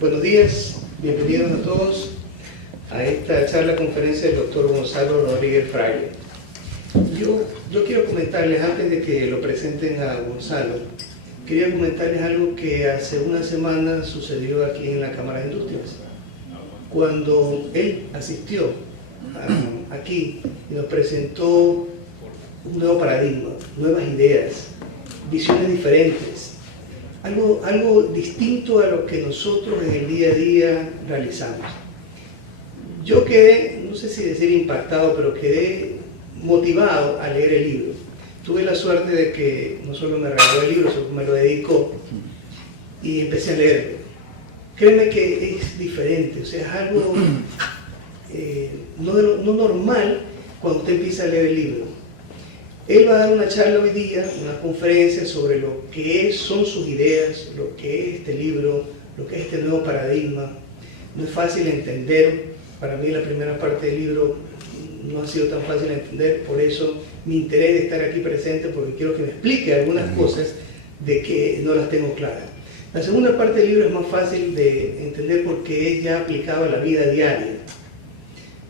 Buenos días, bienvenidos a todos a esta charla conferencia del doctor Gonzalo Rodríguez Fraile. Yo quiero comentarles, antes de que lo presenten a Gonzalo, quería comentarles algo que hace una semana sucedió aquí en la Cámara de Industrias. Cuando él asistió aquí y nos presentó un nuevo paradigma, nuevas ideas, visiones diferentes, algo distinto a lo que nosotros en el día a día realizamos. Yo quedé, no sé si decir impactado, pero quedé motivado a leer el libro. Tuve la suerte de que no solo me regaló el libro, sino que me lo dedicó y empecé a leerlo. Créeme que es diferente, o sea, es algo no normal cuando usted empieza a leer el libro. Él va a dar una charla hoy día, una conferencia sobre lo que son sus ideas, lo que es este libro, lo que es este nuevo paradigma. No es fácil entender, para mí la primera parte del libro no ha sido tan fácil de entender, por eso mi interés de estar aquí presente, porque quiero que me explique algunas cosas de que no las tengo claras. La segunda parte del libro es más fácil de entender porque es ya aplicado a la vida diaria.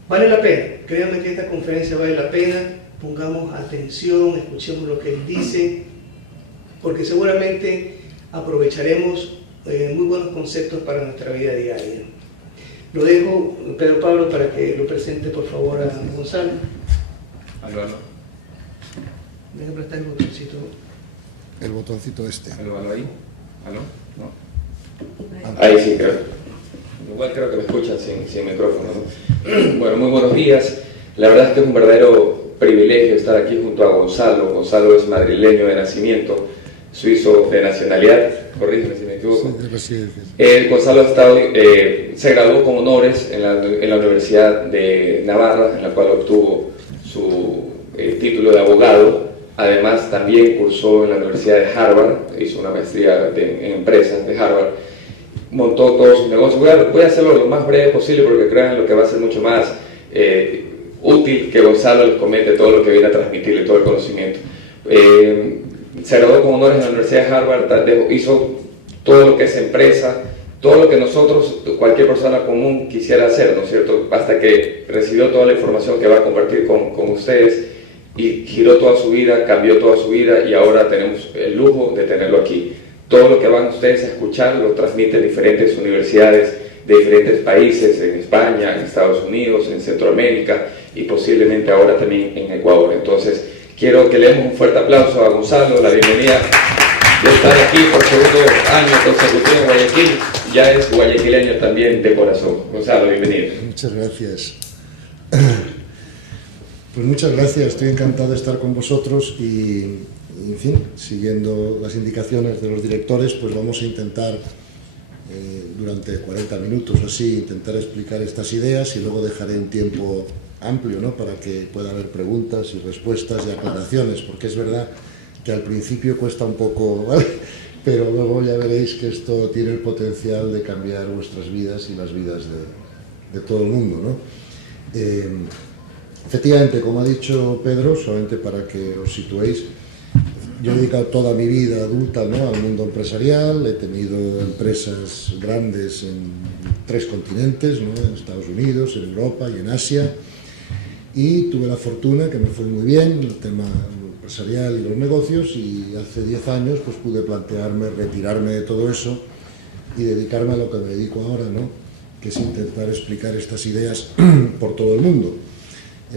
Vale la pena, créanme que esta conferencia vale la pena. Pongamos atención, escuchemos lo que él dice, porque seguramente aprovecharemos muy buenos conceptos para nuestra vida diaria. Lo dejo, Pedro Pablo, para que lo presente por favor a Gonzalo. Aló. Deja prestar el botoncito. El botoncito este. Aló ahí. ¿Aló? No. Ahí sí, creo. Igual creo que me escuchan sin micrófono, ¿no? Bueno, muy buenos días. La verdad es que es un verdadero privilegio estar aquí junto a Gonzalo. Gonzalo es madrileño de nacimiento, suizo de nacionalidad, corrígeme si me equivoco. Sí, de residencia. Gonzalo se graduó con honores en la Universidad de Navarra, en la cual obtuvo su título de abogado. Además, también cursó en la Universidad de Harvard, hizo una maestría en empresas de Harvard, montó todos sus negocios. Voy a hacerlo lo más breve posible porque crean lo que va a ser mucho más útil que Gonzalo les comente todo lo que viene a transmitirle, todo el conocimiento. Se graduó con honores en la Universidad de Harvard, hizo todo lo que es empresa, todo lo que nosotros, cualquier persona común quisiera hacer, ¿no es cierto? Hasta que recibió toda la información que va a compartir con ustedes y giró toda su vida, cambió toda su vida y ahora tenemos el lujo de tenerlo aquí. Todo lo que van ustedes a escuchar lo transmiten diferentes universidades de diferentes países, en España, en Estados Unidos, en Centroamérica y posiblemente ahora también en Ecuador. Entonces, quiero que le demos un fuerte aplauso a Gonzalo, la bienvenida de estar aquí por segundo año consecutivo en Guayaquil. Ya es guayaquileño también de corazón. Gonzalo, bienvenido. Muchas gracias. Pues muchas gracias, estoy encantado de estar con vosotros y, en fin, siguiendo las indicaciones de los directores, pues vamos a intentar durante 40 minutos o así, intentar explicar estas ideas y luego dejaré un tiempo amplio, ¿no?, para que pueda haber preguntas y respuestas y aclaraciones, porque es verdad que al principio cuesta un poco, ¿vale?, pero luego ya veréis que esto tiene el potencial de cambiar vuestras vidas y las vidas de todo el mundo, ¿no? Efectivamente, como ha dicho Pedro, solamente para que os situéis, yo he dedicado toda mi vida adulta, ¿no?, al mundo empresarial. He tenido empresas grandes en 3 continentes, ¿no?, en Estados Unidos, en Europa y en Asia, y tuve la fortuna, que me fue muy bien, el tema empresarial y los negocios, y hace 10 años pues pude plantearme retirarme de todo eso y dedicarme a lo que me dedico ahora, ¿no?, que es intentar explicar estas ideas por todo el mundo.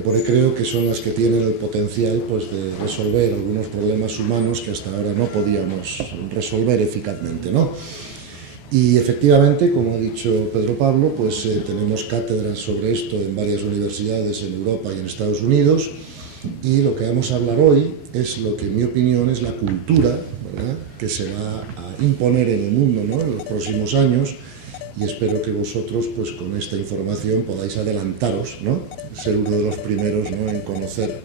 Porque creo que son las que tienen el potencial pues, de resolver algunos problemas humanos que hasta ahora no podíamos resolver eficazmente, ¿no? Y efectivamente, como ha dicho Pedro Pablo, pues tenemos cátedras sobre esto en varias universidades en Europa y en Estados Unidos, y lo que vamos a hablar hoy es lo que en mi opinión es la cultura, ¿verdad?, que se va a imponer en el mundo, ¿no?, en los próximos años. Y espero que vosotros, pues con esta información, podáis adelantaros, ¿no?, ser uno de los primeros, ¿no?, en conocer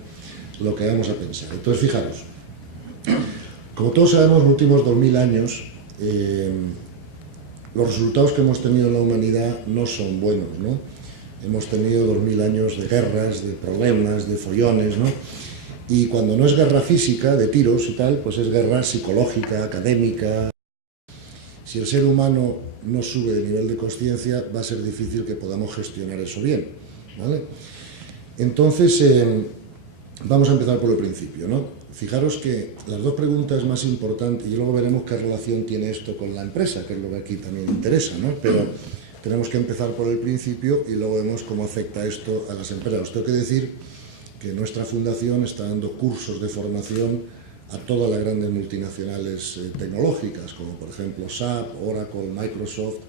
lo que vamos a pensar. Entonces, fijaros, como todos sabemos, en los últimos 2000 años, los resultados que hemos tenido en la humanidad no son buenos, ¿no? Hemos tenido 2000 años de guerras, de problemas, de follones, ¿no? Y cuando no es guerra física, de tiros y tal, pues es guerra psicológica, académica. Si el ser humano no sube de nivel de consciencia, va a ser difícil que podamos gestionar eso bien, ¿vale? Entonces, vamos a empezar por el principio, ¿no? Fijaros que las dos preguntas más importantes, y luego veremos qué relación tiene esto con la empresa, que es lo que aquí también interesa, ¿no? Pero tenemos que empezar por el principio y luego vemos cómo afecta esto a las empresas. Os tengo que decir que nuestra fundación está dando cursos de formación a todas las grandes multinacionales tecnológicas, como por ejemplo SAP, Oracle, Microsoft,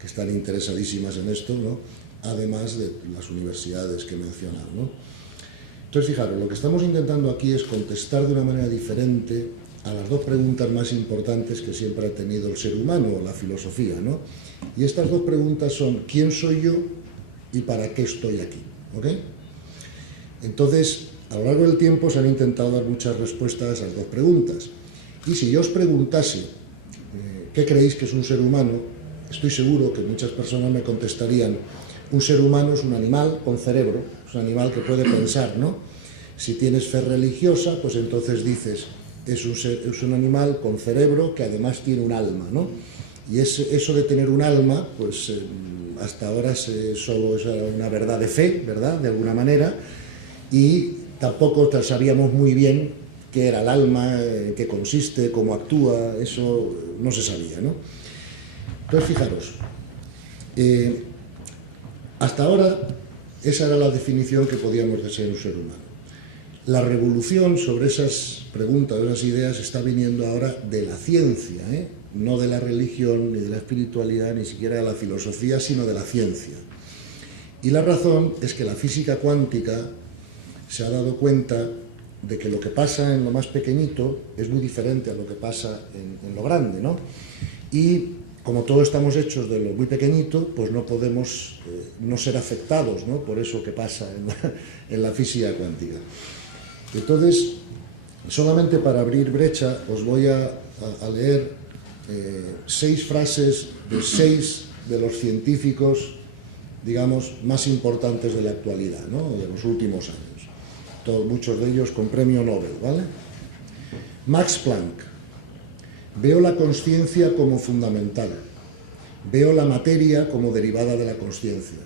que están interesadísimas en esto, ¿no? Además de las universidades que he mencionado, ¿no? Entonces, fijaros, lo que estamos intentando aquí es contestar de una manera diferente a las dos preguntas más importantes que siempre ha tenido el ser humano, o la filosofía, ¿no? Y estas dos preguntas son: ¿quién soy yo y para qué estoy aquí? ¿Ok? Entonces, a lo largo del tiempo se han intentado dar muchas respuestas a esas dos preguntas. Y si yo os preguntase ¿qué creéis que es un ser humano?, estoy seguro que muchas personas me contestarían: un ser humano es un animal con cerebro, es un animal que puede pensar, ¿no? Si tienes fe religiosa, pues entonces dices, es un animal con cerebro que además tiene un alma, ¿no? Y eso de tener un alma, pues hasta ahora solo es una verdad de fe, ¿verdad?, de alguna manera, y tampoco sabíamos muy bien qué era el alma, en qué consiste, cómo actúa, eso no se sabía, ¿no? Entonces, fijaros, hasta ahora esa era la definición que podíamos de ser un ser humano. La revolución sobre esas preguntas, esas ideas, está viniendo ahora de la ciencia, no de la religión, ni de la espiritualidad, ni siquiera de la filosofía, sino de la ciencia. Y la razón es que la física cuántica se ha dado cuenta de que lo que pasa en lo más pequeñito es muy diferente a lo que pasa en lo grande, ¿no? Y como todos estamos hechos de lo muy pequeñito, pues no podemos no ser afectados, ¿no?, por eso que pasa en la física cuántica. Entonces, solamente para abrir brecha, os voy a leer 6 frases de 6 de los científicos, digamos, más importantes de la actualidad, ¿no?, de los últimos años. Muchos de ellos con premio Nobel, ¿vale? Max Planck: veo la consciencia como fundamental, veo la materia como derivada de la consciencia.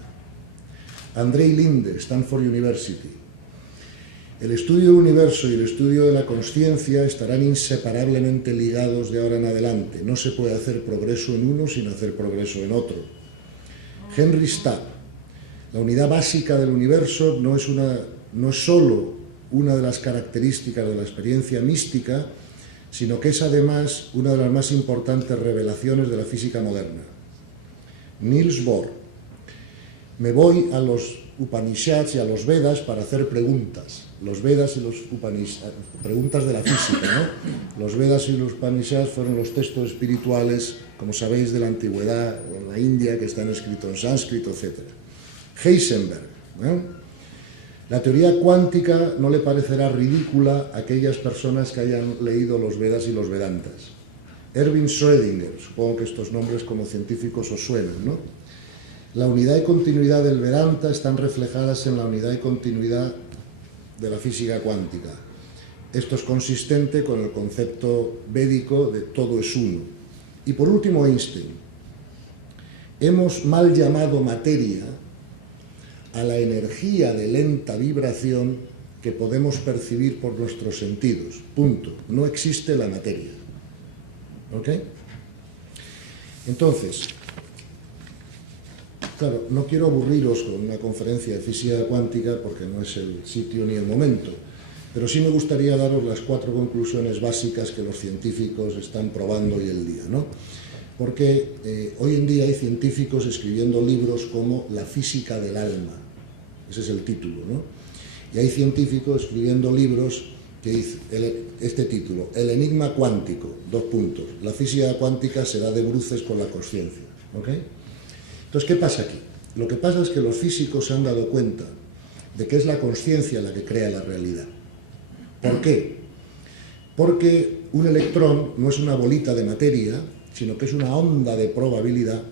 Andrei Linde, Stanford University: el estudio del universo y el estudio de la consciencia estarán inseparablemente ligados de ahora en adelante. No se puede hacer progreso en uno sin hacer progreso en otro. Henry Stapp: la unidad básica del universo no es solo una de las características de la experiencia mística, sino que es además una de las más importantes revelaciones de la física moderna. Niels Bohr: me voy a los Upanishads y a los Vedas para hacer preguntas. Los Vedas y los Upanishads, preguntas de la física, ¿no? Los Vedas y los Upanishads fueron los textos espirituales, como sabéis, de la antigüedad en la India, que están escritos en sánscrito, etc. Heisenberg: la teoría cuántica no le parecerá ridícula a aquellas personas que hayan leído los Vedas y los Vedantas. Erwin Schrödinger: supongo que estos nombres como científicos os suenan, ¿no? La unidad y continuidad del Vedanta están reflejadas en la unidad y continuidad de la física cuántica. Esto es consistente con el concepto védico de todo es uno. Y por último, Einstein: hemos mal llamado materia a la energía de lenta vibración que podemos percibir por nuestros sentidos. Punto. No existe la materia. ¿Ok? Entonces, claro, no quiero aburriros con una conferencia de física cuántica porque no es el sitio ni el momento, pero sí me gustaría daros las 4 conclusiones básicas que los científicos están probando hoy en día, ¿no? Porque hoy en día hay científicos escribiendo libros como La física del alma, ese es el título, ¿no? Y hay científicos escribiendo libros que dice este título: El enigma cuántico, : la física cuántica se da de bruces con la consciencia, ¿ok? Entonces, ¿qué pasa aquí? Lo que pasa es que los físicos se han dado cuenta de que es la consciencia la que crea la realidad. ¿Por qué? Porque un electrón no es una bolita de materia, sino que es una onda de probabilidad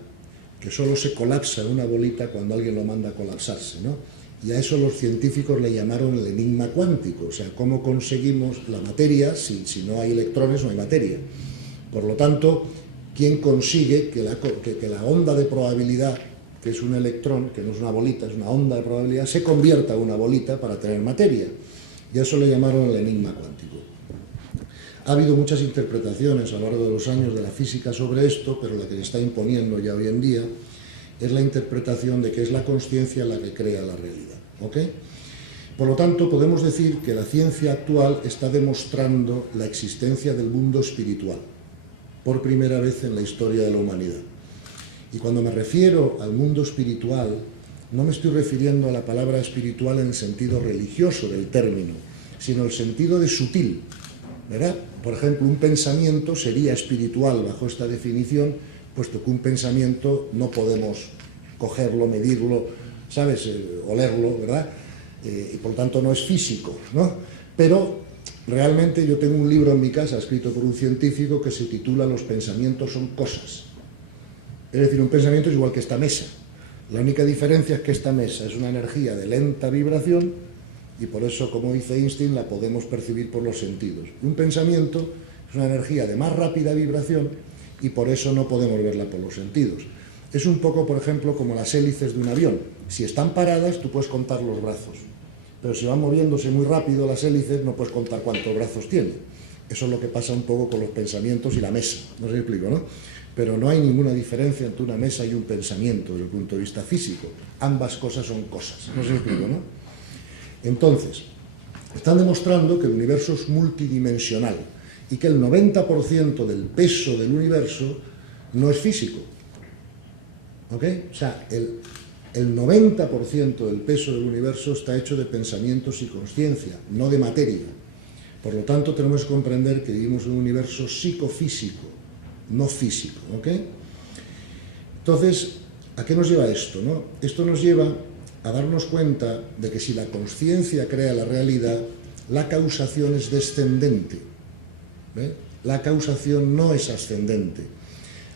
que solo se colapsa en una bolita cuando alguien lo manda a colapsarse, ¿no? Y a eso los científicos le llamaron el enigma cuántico, o sea, cómo conseguimos la materia, si no hay electrones no hay materia. Por lo tanto, quien consigue que la onda de probabilidad, que es un electrón, que no es una bolita, es una onda de probabilidad, se convierta en una bolita para tener materia. Y a eso le llamaron el enigma cuántico. Ha habido muchas interpretaciones a lo largo de los años de la física sobre esto, pero la que se está imponiendo ya hoy en día es la interpretación de que es la consciencia la que crea la realidad. ¿Ok? Por lo tanto, podemos decir que la ciencia actual está demostrando la existencia del mundo espiritual, por primera vez en la historia de la humanidad. Y cuando me refiero al mundo espiritual, no me estoy refiriendo a la palabra espiritual en el sentido religioso del término, sino el sentido de sutil, ¿verdad? Por ejemplo, un pensamiento sería espiritual bajo esta definición, puesto que un pensamiento no podemos cogerlo, medirlo, ¿sabes? Olerlo, ¿verdad? Y por lo tanto no es físico, ¿no? Pero realmente yo tengo un libro en mi casa escrito por un científico que se titula Los pensamientos son cosas. Es decir, un pensamiento es igual que esta mesa. La única diferencia es que esta mesa es una energía de lenta vibración y por eso, como dice Einstein, la podemos percibir por los sentidos. Un pensamiento es una energía de más rápida vibración y por eso no podemos verla por los sentidos. Es un poco, por ejemplo, como las hélices de un avión. Si están paradas, tú puedes contar los brazos. Pero si van moviéndose muy rápido las hélices, no puedes contar cuántos brazos tienen. Eso es lo que pasa un poco con los pensamientos y la mesa. No sé si explico, ¿no? Pero no hay ninguna diferencia entre una mesa y un pensamiento desde el punto de vista físico. Ambas cosas son cosas. No sé si explico, ¿no? Entonces, están demostrando que el universo es multidimensional y que el 90% del peso del universo no es físico. ¿Ok? O sea, el 90% del peso del universo está hecho de pensamientos y conciencia, no de materia. Por lo tanto, tenemos que comprender que vivimos en un universo psicofísico, no físico. ¿Ok? Entonces, ¿a qué nos lleva esto, no? Esto nos lleva a darnos cuenta de que si la consciencia crea la realidad, la causación es descendente. ¿Ve? La causación no es ascendente.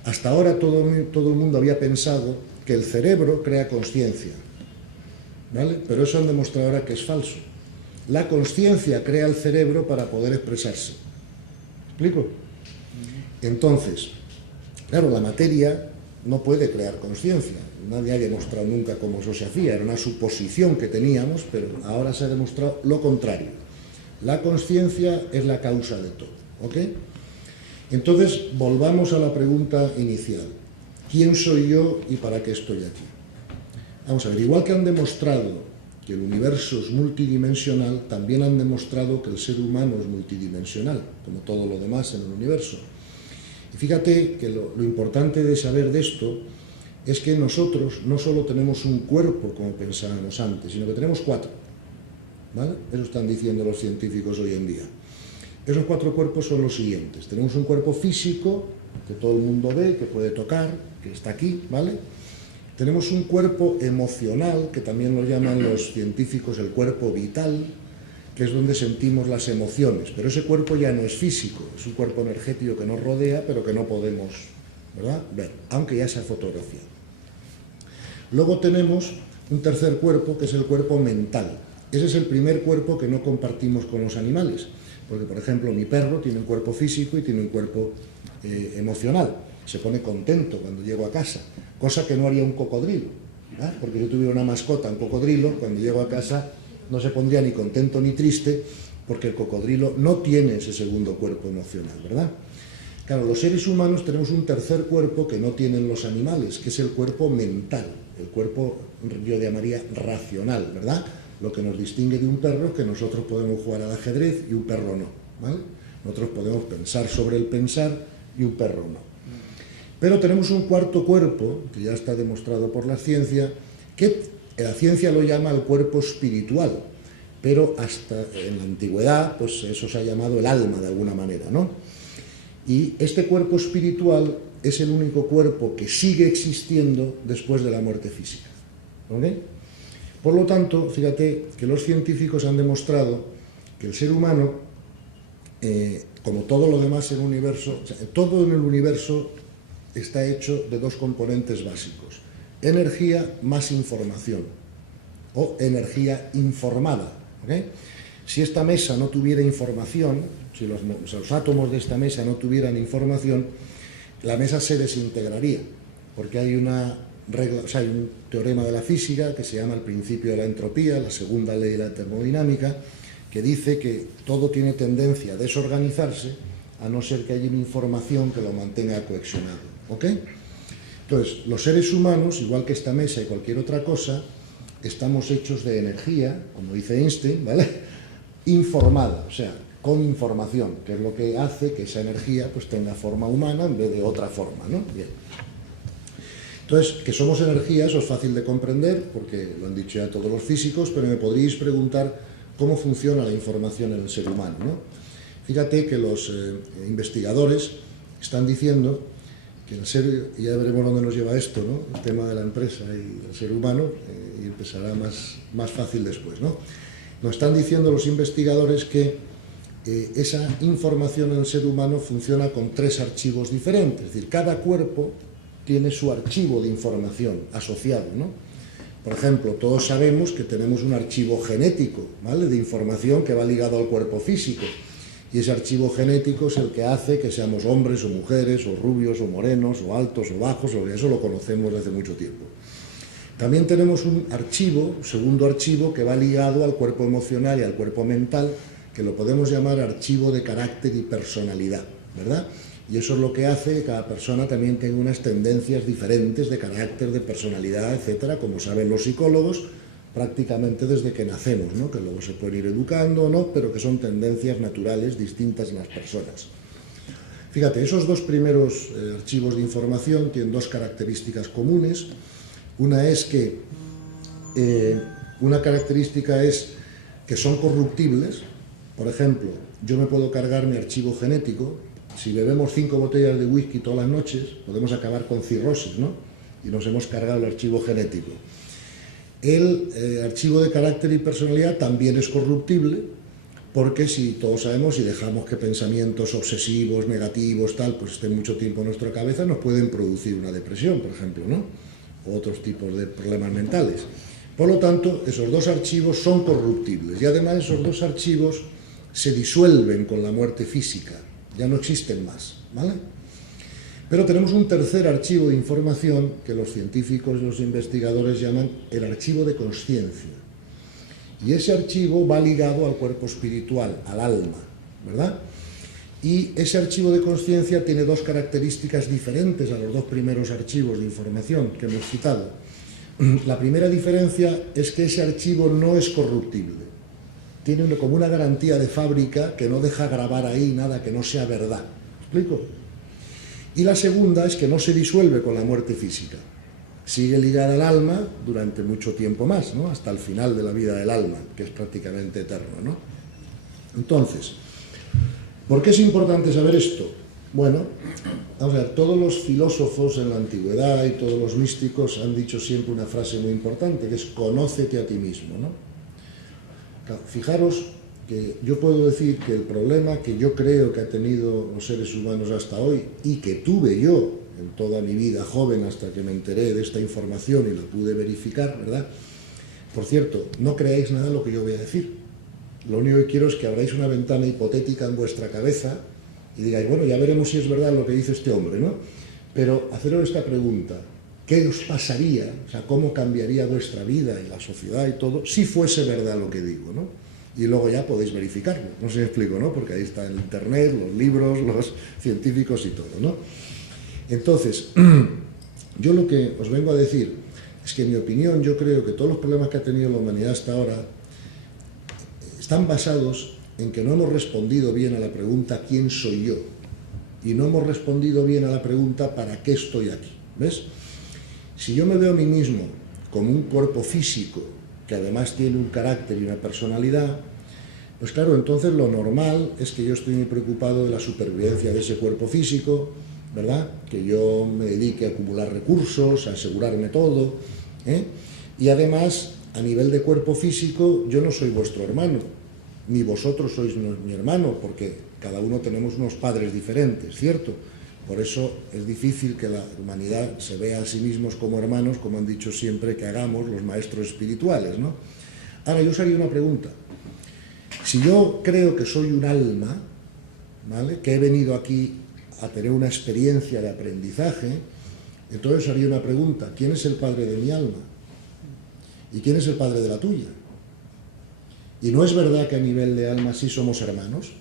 Hasta ahora todo el mundo había pensado que el cerebro crea consciencia, ¿vale? Pero eso han demostrado ahora que es falso. La consciencia crea el cerebro para poder expresarse. ¿Me explico? Entonces, claro, la materia no puede crear consciencia. Nadie ha demostrado nunca cómo eso se hacía. Era una suposición que teníamos, pero ahora se ha demostrado lo contrario. La consciencia es la causa de todo. ¿Ok? Entonces, volvamos a la pregunta inicial. ¿Quién soy yo y para qué estoy aquí? Vamos a ver, igual que han demostrado que el universo es multidimensional, también han demostrado que el ser humano es multidimensional, como todo lo demás en el universo. Y fíjate que lo importante de saber de esto es que nosotros no solo tenemos un cuerpo, como pensábamos antes, sino que tenemos 4. ¿Vale? Eso están diciendo los científicos hoy en día. Esos 4 cuerpos son los siguientes. Tenemos un cuerpo físico, que todo el mundo ve, que puede tocar, que está aquí, ¿vale? Tenemos un cuerpo emocional, que también lo llaman los científicos el cuerpo vital, que es donde sentimos las emociones. Pero ese cuerpo ya no es físico, es un cuerpo energético que nos rodea, pero que no podemos, ¿verdad?, ver, aunque ya se ha fotografiado. Luego tenemos un tercer cuerpo, que es el cuerpo mental. Ese es el primer cuerpo que no compartimos con los animales. Porque, por ejemplo, mi perro tiene un cuerpo físico y tiene un cuerpo emocional. Se pone contento cuando llego a casa, cosa que no haría un cocodrilo, ¿verdad? Porque si yo tuviera una mascota, un cocodrilo, cuando llego a casa no se pondría ni contento ni triste, porque el cocodrilo no tiene ese segundo cuerpo emocional, ¿verdad? Claro, los seres humanos tenemos un tercer cuerpo que no tienen los animales, que es el cuerpo mental, el cuerpo, yo llamaría racional, ¿verdad? Lo que nos distingue de un perro es que nosotros podemos jugar al ajedrez y un perro no, ¿vale? Nosotros podemos pensar sobre el pensar y un perro no. Pero tenemos un cuarto cuerpo, que ya está demostrado por la ciencia, que la ciencia lo llama el cuerpo espiritual, pero hasta en la antigüedad, pues eso se ha llamado el alma de alguna manera, ¿no? Y este cuerpo espiritual es el único cuerpo que sigue existiendo después de la muerte física, ¿ok? Por lo tanto, fíjate que los científicos han demostrado que el ser humano, como todo lo demás en el universo, o sea, todo en el universo está hecho de 2 componentes básicos: energía más información, o energía informada, ¿okay? Si esta mesa no tuviera información, si los átomos de esta mesa no tuvieran información, la mesa se desintegraría, porque hay una regla, o sea, hay un teorema de la física que se llama el principio de la entropía, la segunda ley de la termodinámica, que dice que todo tiene tendencia a desorganizarse a no ser que haya una información que lo mantenga cohesionado, ¿ok? Entonces, los seres humanos, igual que esta mesa y cualquier otra cosa, estamos hechos de energía, como dice Einstein, ¿vale? Informada, o sea, con información, que es lo que hace que esa energía pues tenga forma humana en vez de otra forma, ¿no? Bien. Entonces, que somos energía, eso es fácil de comprender, porque lo han dicho ya todos los físicos, pero me podríais preguntar cómo funciona la información en el ser humano, ¿no? Fíjate que los investigadores están diciendo que el ser, y ya veremos dónde nos lleva esto, ¿no? El tema de la empresa y el ser humano, y empezará más fácil después, ¿no? Nos están diciendo los investigadores que esa información en el ser humano funciona con 3 archivos diferentes, es decir, cada cuerpo tiene su archivo de información asociado, ¿no? Por ejemplo, todos sabemos que tenemos un archivo genético, ¿vale?, de información que va ligado al cuerpo físico, y ese archivo genético es el que hace que seamos hombres o mujeres, o rubios o morenos, o altos o bajos, o eso lo conocemos desde mucho tiempo. También tenemos un archivo, un segundo archivo, que va ligado al cuerpo emocional y al cuerpo mental, que lo podemos llamar archivo de carácter y personalidad, ¿verdad? Y eso es lo que hace que cada persona también tenga unas tendencias diferentes de carácter, de personalidad, etcétera, como saben los psicólogos, prácticamente desde que nacemos, ¿no? Que luego se pueden ir educando o no, pero que son tendencias naturales distintas en las personas. Fíjate, esos 2 primeros archivos de información tienen 2 características comunes. Una es que, una característica es que son corruptibles. Por ejemplo, yo me puedo cargar mi archivo genético. Si bebemos 5 botellas de whisky todas las noches, podemos acabar con cirrosis, ¿no? Y nos hemos cargado el archivo genético. El archivo de carácter y personalidad también es corruptible, porque si todos sabemos, si dejamos que pensamientos obsesivos, negativos, tal, pues estén mucho tiempo en nuestra cabeza, nos pueden producir una depresión, por ejemplo, ¿no? O otros tipos de problemas mentales. Por lo tanto, esos 2 archivos son corruptibles, y además esos 2 archivos se disuelven con la muerte física, ya no existen más, ¿vale? Pero tenemos un tercer archivo de información que los científicos y los investigadores llaman el archivo de consciencia. Y ese archivo va ligado al cuerpo espiritual, al alma, ¿verdad? Y ese archivo de consciencia tiene 2 características diferentes a los 2 primeros archivos de información que hemos citado. La primera diferencia es que ese archivo no es corruptible. Tiene como una garantía de fábrica que no deja grabar ahí nada que no sea verdad. ¿Me explico? Y la segunda es que no se disuelve con la muerte física. Sigue ligada al alma durante mucho tiempo más, ¿no? Hasta el final de la vida del alma, que es prácticamente eterno, ¿no? Entonces, ¿por qué es importante saber esto? Bueno, vamos a ver, todos los filósofos en la antigüedad y todos los místicos han dicho siempre una frase muy importante, que es conócete a ti mismo, ¿no? Fijaros que yo puedo decir que el problema que yo creo que ha tenido los seres humanos hasta hoy, y que tuve yo en toda mi vida joven hasta que me enteré de esta información y la pude verificar, ¿verdad? Por cierto, no creáis nada de lo que yo voy a decir. Lo único que quiero es que abráis una ventana hipotética en vuestra cabeza y digáis, bueno, ya veremos si es verdad lo que dice este hombre, ¿no? Pero haceros esta pregunta: ¿qué os pasaría? O sea, ¿cómo cambiaría vuestra vida y la sociedad y todo si fuese verdad lo que digo, ¿no? Y luego ya podéis verificarlo, no sé si me explico, ¿no? Porque ahí está el internet, los libros, los científicos y todo, ¿no? Entonces, yo lo que os vengo a decir es que, en mi opinión, yo creo que todos los problemas que ha tenido la humanidad hasta ahora están basados en que no hemos respondido bien a la pregunta ¿quién soy yo? Y no hemos respondido bien a la pregunta ¿para qué estoy aquí? ¿Ves? Si yo me veo a mí mismo como un cuerpo físico que además tiene un carácter y una personalidad, pues claro, entonces lo normal es que yo estoy muy preocupado de la supervivencia de ese cuerpo físico, ¿verdad? Que yo me dedique a acumular recursos, a asegurarme todo, ¿eh? Y además, a nivel de cuerpo físico, yo no soy vuestro hermano, ni vosotros sois mi hermano, porque cada uno tenemos unos padres diferentes, ¿cierto? Por eso es difícil que la humanidad se vea a sí mismos como hermanos, como han dicho siempre que hagamos los maestros espirituales, ¿no? Ahora, yo os haría una pregunta. Si yo creo que soy un alma, ¿vale?, que he venido aquí a tener una experiencia de aprendizaje, entonces haría una pregunta: ¿quién es el padre de mi alma? ¿Y quién es el padre de la tuya? ¿Y no es verdad que a nivel de alma sí somos hermanos?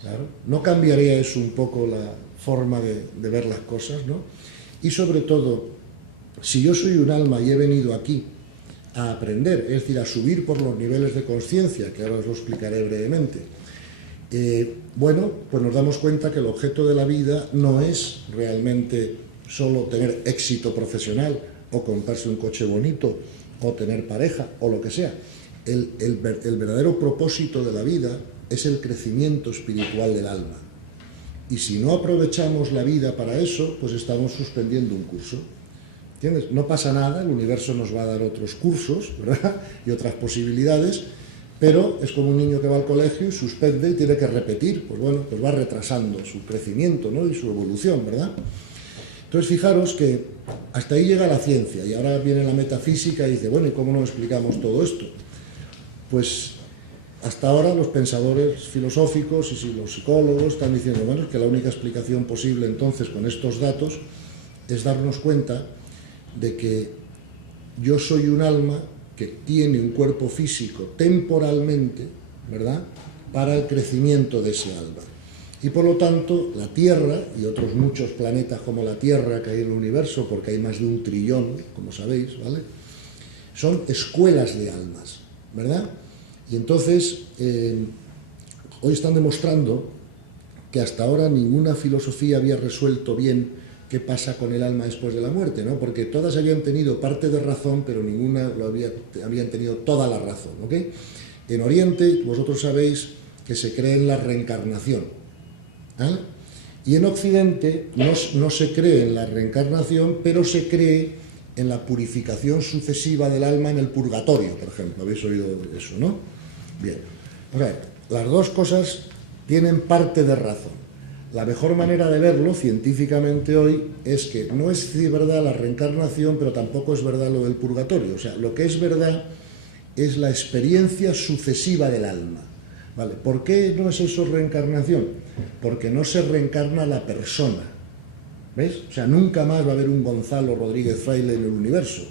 Claro. ¿No cambiaría eso un poco la forma de ver las cosas, ¿no? Y sobre todo, si yo soy un alma y he venido aquí a aprender, es decir, a subir por los niveles de conciencia, que ahora os lo explicaré brevemente, bueno, pues nos damos cuenta que el objeto de la vida no es realmente solo tener éxito profesional o comprarse un coche bonito o tener pareja o lo que sea. El verdadero propósito de la vida es el crecimiento espiritual del alma. Y si no aprovechamos la vida para eso, pues estamos suspendiendo un curso. ¿Entiendes? No pasa nada, el universo nos va a dar otros cursos, ¿verdad? Y otras posibilidades, pero es como un niño que va al colegio y suspende y tiene que repetir. Pues bueno, pues va retrasando su crecimiento, ¿no? Y su evolución, ¿verdad? Entonces, fijaros que hasta ahí llega la ciencia, y ahora viene la metafísica y dice, bueno, ¿y cómo nos explicamos todo esto? Pues hasta ahora los pensadores filosóficos y los psicólogos están diciendo, bueno, es que la única explicación posible entonces con estos datos es darnos cuenta de que yo soy un alma que tiene un cuerpo físico temporalmente, ¿verdad?, para el crecimiento de ese alma. Y por lo tanto, la Tierra y otros muchos planetas como la Tierra que hay en el universo, porque hay más de 1 trillón, como sabéis, ¿vale?, son escuelas de almas, ¿verdad? Y entonces, hoy están demostrando que hasta ahora ninguna filosofía había resuelto bien qué pasa con el alma después de la muerte, ¿no? Porque todas habían tenido parte de razón, pero ninguna habían tenido toda la razón, ¿ok? En Oriente, vosotros sabéis que se cree en la reencarnación, ¿eh? Y en Occidente no se cree en la reencarnación, pero se cree en la purificación sucesiva del alma en el purgatorio, por ejemplo. ¿Habéis oído eso, no? Bien. O sea, las dos cosas tienen parte de razón. La mejor manera de verlo científicamente hoy es que no es verdad la reencarnación, pero tampoco es verdad lo del purgatorio. O sea, lo que es verdad es la experiencia sucesiva del alma, ¿vale? ¿Por qué no es eso reencarnación? Porque no se reencarna la persona, ¿ves? O sea, nunca más va a haber un Gonzalo Rodríguez Fraile en el universo,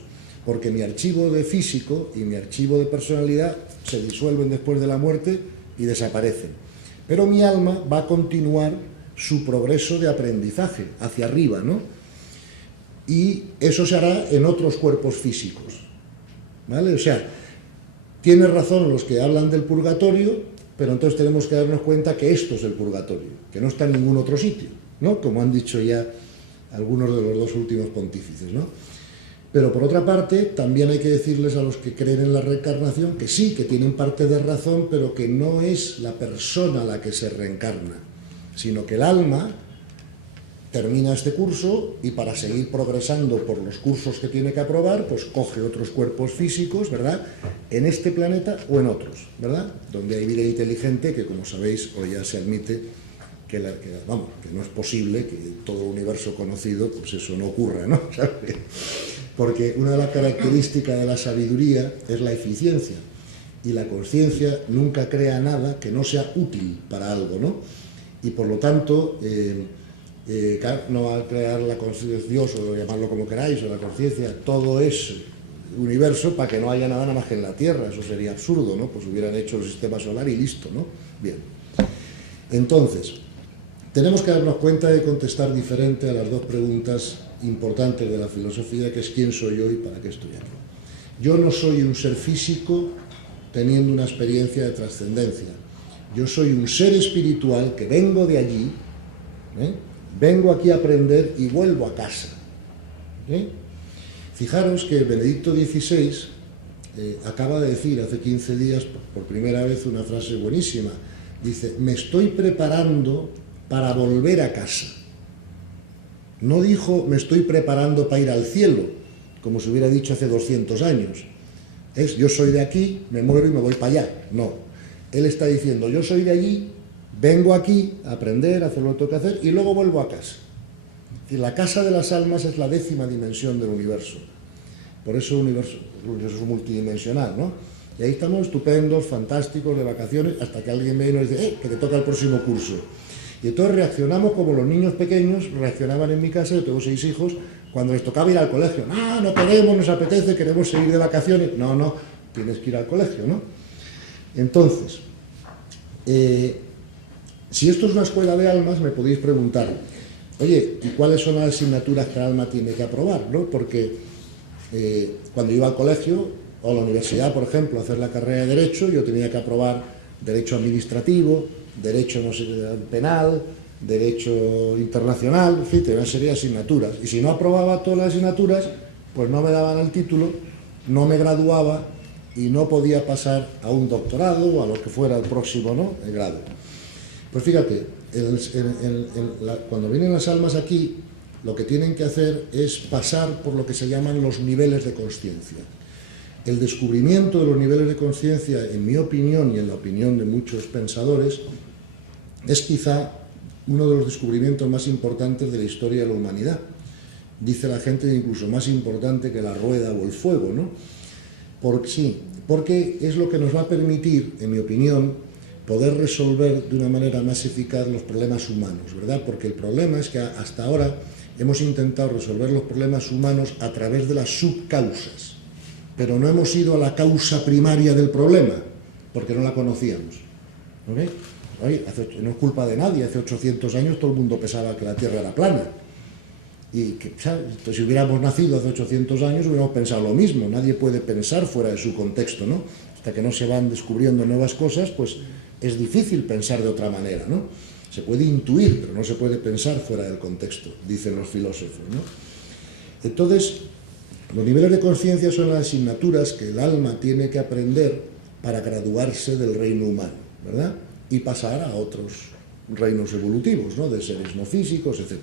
porque mi archivo de físico y mi archivo de personalidad se disuelven después de la muerte y desaparecen. Pero mi alma va a continuar su progreso de aprendizaje hacia arriba, ¿no? Y eso se hará en otros cuerpos físicos, ¿vale? O sea, tiene razón los que hablan del purgatorio, pero entonces tenemos que darnos cuenta que esto es el purgatorio, que no está en ningún otro sitio, ¿no? Como han dicho ya algunos de los dos últimos pontífices, ¿no? Pero por otra parte, también hay que decirles a los que creen en la reencarnación que sí, que tienen parte de razón, pero que no es la persona la que se reencarna, sino que el alma termina este curso y para seguir progresando por los cursos que tiene que aprobar, pues coge otros cuerpos físicos, ¿verdad?, en este planeta o en otros, ¿verdad?, donde hay vida inteligente, que como sabéis, hoy ya se admite que no es posible que en todo el universo conocido, pues eso no ocurra, ¿no? ¿Sabes? Porque una de las características de la sabiduría es la eficiencia, y la conciencia nunca crea nada que no sea útil para algo, ¿no? Y por lo tanto, no va a crear la conciencia, Dios, o llamarlo como queráis, o la conciencia, todo es universo para que no haya nada más que en la Tierra. Eso sería absurdo, ¿no? Pues hubieran hecho el sistema solar y listo, ¿no? Bien. Entonces, tenemos que darnos cuenta de contestar diferente a las dos preguntas importantes de la filosofía, que es ¿quién soy yo y para qué estoy aquí? Yo no soy un ser físico teniendo una experiencia de trascendencia. Yo soy un ser espiritual que vengo de allí, vengo aquí a aprender y vuelvo a casa. Fijaros que Benedicto XVI acaba de decir hace 15 días por primera vez una frase buenísima. Dice, me estoy preparando para volver a casa. No dijo, me estoy preparando para ir al cielo, como se hubiera dicho hace 200 años. Es, yo soy de aquí, me muero y me voy para allá. No. Él está diciendo, yo soy de allí, vengo aquí a aprender, a hacer lo que tengo que hacer y luego vuelvo a casa. Es decir, la casa de las almas es la 10ª dimensión del universo. Por eso el universo es multidimensional, ¿no? Y ahí estamos estupendos, fantásticos, de vacaciones, hasta que alguien viene y nos dice, que te toca el próximo curso. Y entonces reaccionamos como los niños pequeños reaccionaban en mi casa. Yo tengo 6 hijos, cuando les tocaba ir al colegio. No, no queremos, nos apetece, queremos seguir de vacaciones. No, no, tienes que ir al colegio, ¿no? Entonces, si esto es una escuela de almas, me podéis preguntar, oye, ¿y cuáles son las asignaturas que el alma tiene que aprobar, ¿no? Porque cuando iba al colegio o a la universidad, por ejemplo, a hacer la carrera de Derecho, yo tenía que aprobar Derecho Administrativo, Derecho no sé, Penal, Derecho Internacional, en fin, tenía una serie de asignaturas. Y si no aprobaba todas las asignaturas, pues no me daban el título, no me graduaba y no podía pasar a un doctorado o a lo que fuera el próximo, ¿no?, el grado. Pues fíjate, cuando vienen las almas aquí, lo que tienen que hacer es pasar por lo que se llaman los niveles de consciencia. El descubrimiento de los niveles de consciencia, en mi opinión y en la opinión de muchos pensadores, es quizá uno de los descubrimientos más importantes de la historia de la humanidad. Dice la gente incluso más importante que la rueda o el fuego, ¿no? Porque es lo que nos va a permitir, en mi opinión, poder resolver de una manera más eficaz los problemas humanos, ¿verdad? Porque el problema es que hasta ahora hemos intentado resolver los problemas humanos a través de las subcausas, pero no hemos ido a la causa primaria del problema, porque no la conocíamos. ¿Okay? Oye, no es culpa de nadie, hace 800 años todo el mundo pensaba que la Tierra era plana. Y que, entonces, si hubiéramos nacido hace 800 años hubiéramos pensado lo mismo. Nadie puede pensar fuera de su contexto, ¿no? Hasta que no se van descubriendo nuevas cosas, pues es difícil pensar de otra manera, ¿no? Se puede intuir, pero no se puede pensar fuera del contexto, dicen los filósofos, ¿no? Entonces, los niveles de conciencia son las asignaturas que el alma tiene que aprender para graduarse del reino humano, ¿verdad? Y pasar a otros reinos evolutivos, ¿no?, de seres no físicos, etc.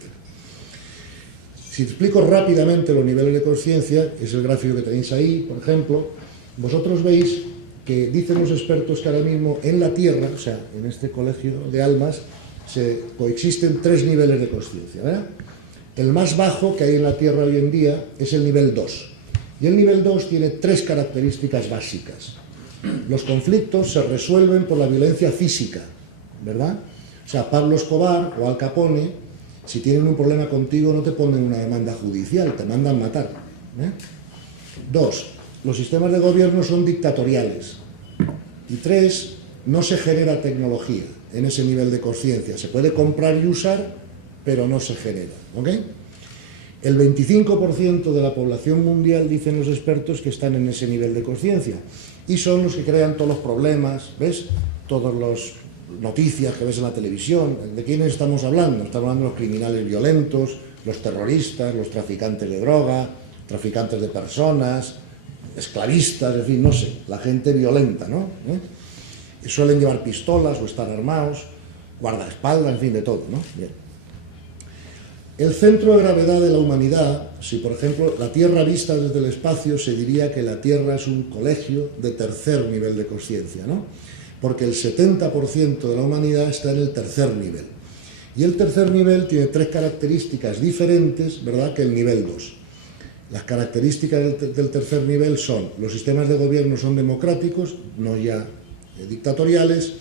Si explico rápidamente los niveles de conciencia, es el gráfico que tenéis ahí, por ejemplo, vosotros veis que dicen los expertos que ahora mismo en la Tierra, o sea, en este colegio de almas, coexisten 3 niveles de conciencia, ¿verdad? El más bajo que hay en la Tierra hoy en día es el nivel 2. Y el nivel 2 tiene 3 características básicas. Los conflictos se resuelven por la violencia física, ¿verdad? O sea, Pablo Escobar o Al Capone, si tienen un problema contigo, no te ponen una demanda judicial, te mandan matar. 2. Los sistemas de gobierno son dictatoriales. Y 3. No se genera tecnología en ese nivel de conciencia. Se puede comprar y usar, pero no se genera. ¿Ok? El 25% de la población mundial, dicen los expertos, que están en ese nivel de conciencia. Y son los que crean todos los problemas, ¿ves? Todas las noticias que ves en la televisión. ¿De quiénes estamos hablando? Estamos hablando de los criminales violentos, los terroristas, los traficantes de droga, traficantes de personas, esclavistas, en fin, no sé, la gente violenta, ¿no? Suelen llevar pistolas o estar armados, guardaespaldas, en fin, de todo, ¿no? Bien. El centro de gravedad de la humanidad, si por ejemplo la Tierra vista desde el espacio, se diría que la Tierra es un colegio de tercer nivel de conciencia, ¿no? Porque el 70% de la humanidad está en el tercer nivel. Y el tercer nivel tiene 3 características diferentes, ¿verdad?, que el nivel 2. Las características del tercer nivel son: los sistemas de gobierno son democráticos, no ya dictatoriales.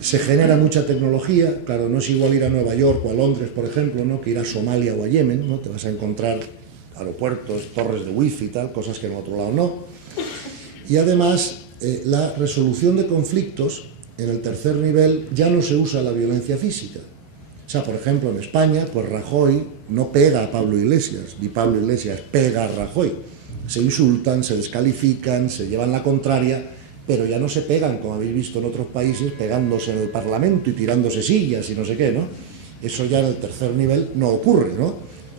Se genera mucha tecnología, claro, no es igual ir a Nueva York o a Londres, por ejemplo, ¿no?, que ir a Somalia o a Yemen, ¿no? Te vas a encontrar aeropuertos, torres de wifi y tal, cosas que en otro lado no. Y además, la resolución de conflictos en el tercer nivel ya no se usa la violencia física. O sea, por ejemplo, en España, pues Rajoy no pega a Pablo Iglesias, ni Pablo Iglesias pega a Rajoy. Se insultan, se descalifican, se llevan la contraria, pero ya no se pegan, como habéis visto en otros países, pegándose en el Parlamento y tirándose sillas y no sé qué, ¿no? Eso ya en el tercer nivel no ocurre, ¿no?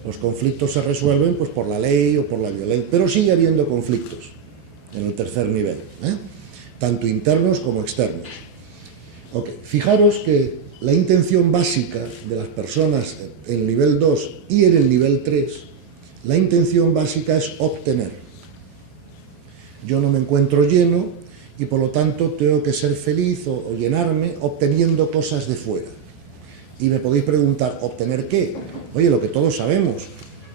Los conflictos se resuelven pues por la ley o por la violencia, pero sigue habiendo conflictos en el tercer nivel, tanto internos como externos. Okay. Fijaros que la intención básica de las personas en el nivel 2 y en el nivel 3, la intención básica es obtener. Yo no me encuentro lleno y por lo tanto tengo que ser feliz o llenarme obteniendo cosas de fuera. Y me podéis preguntar, ¿obtener qué? Oye, lo que todos sabemos,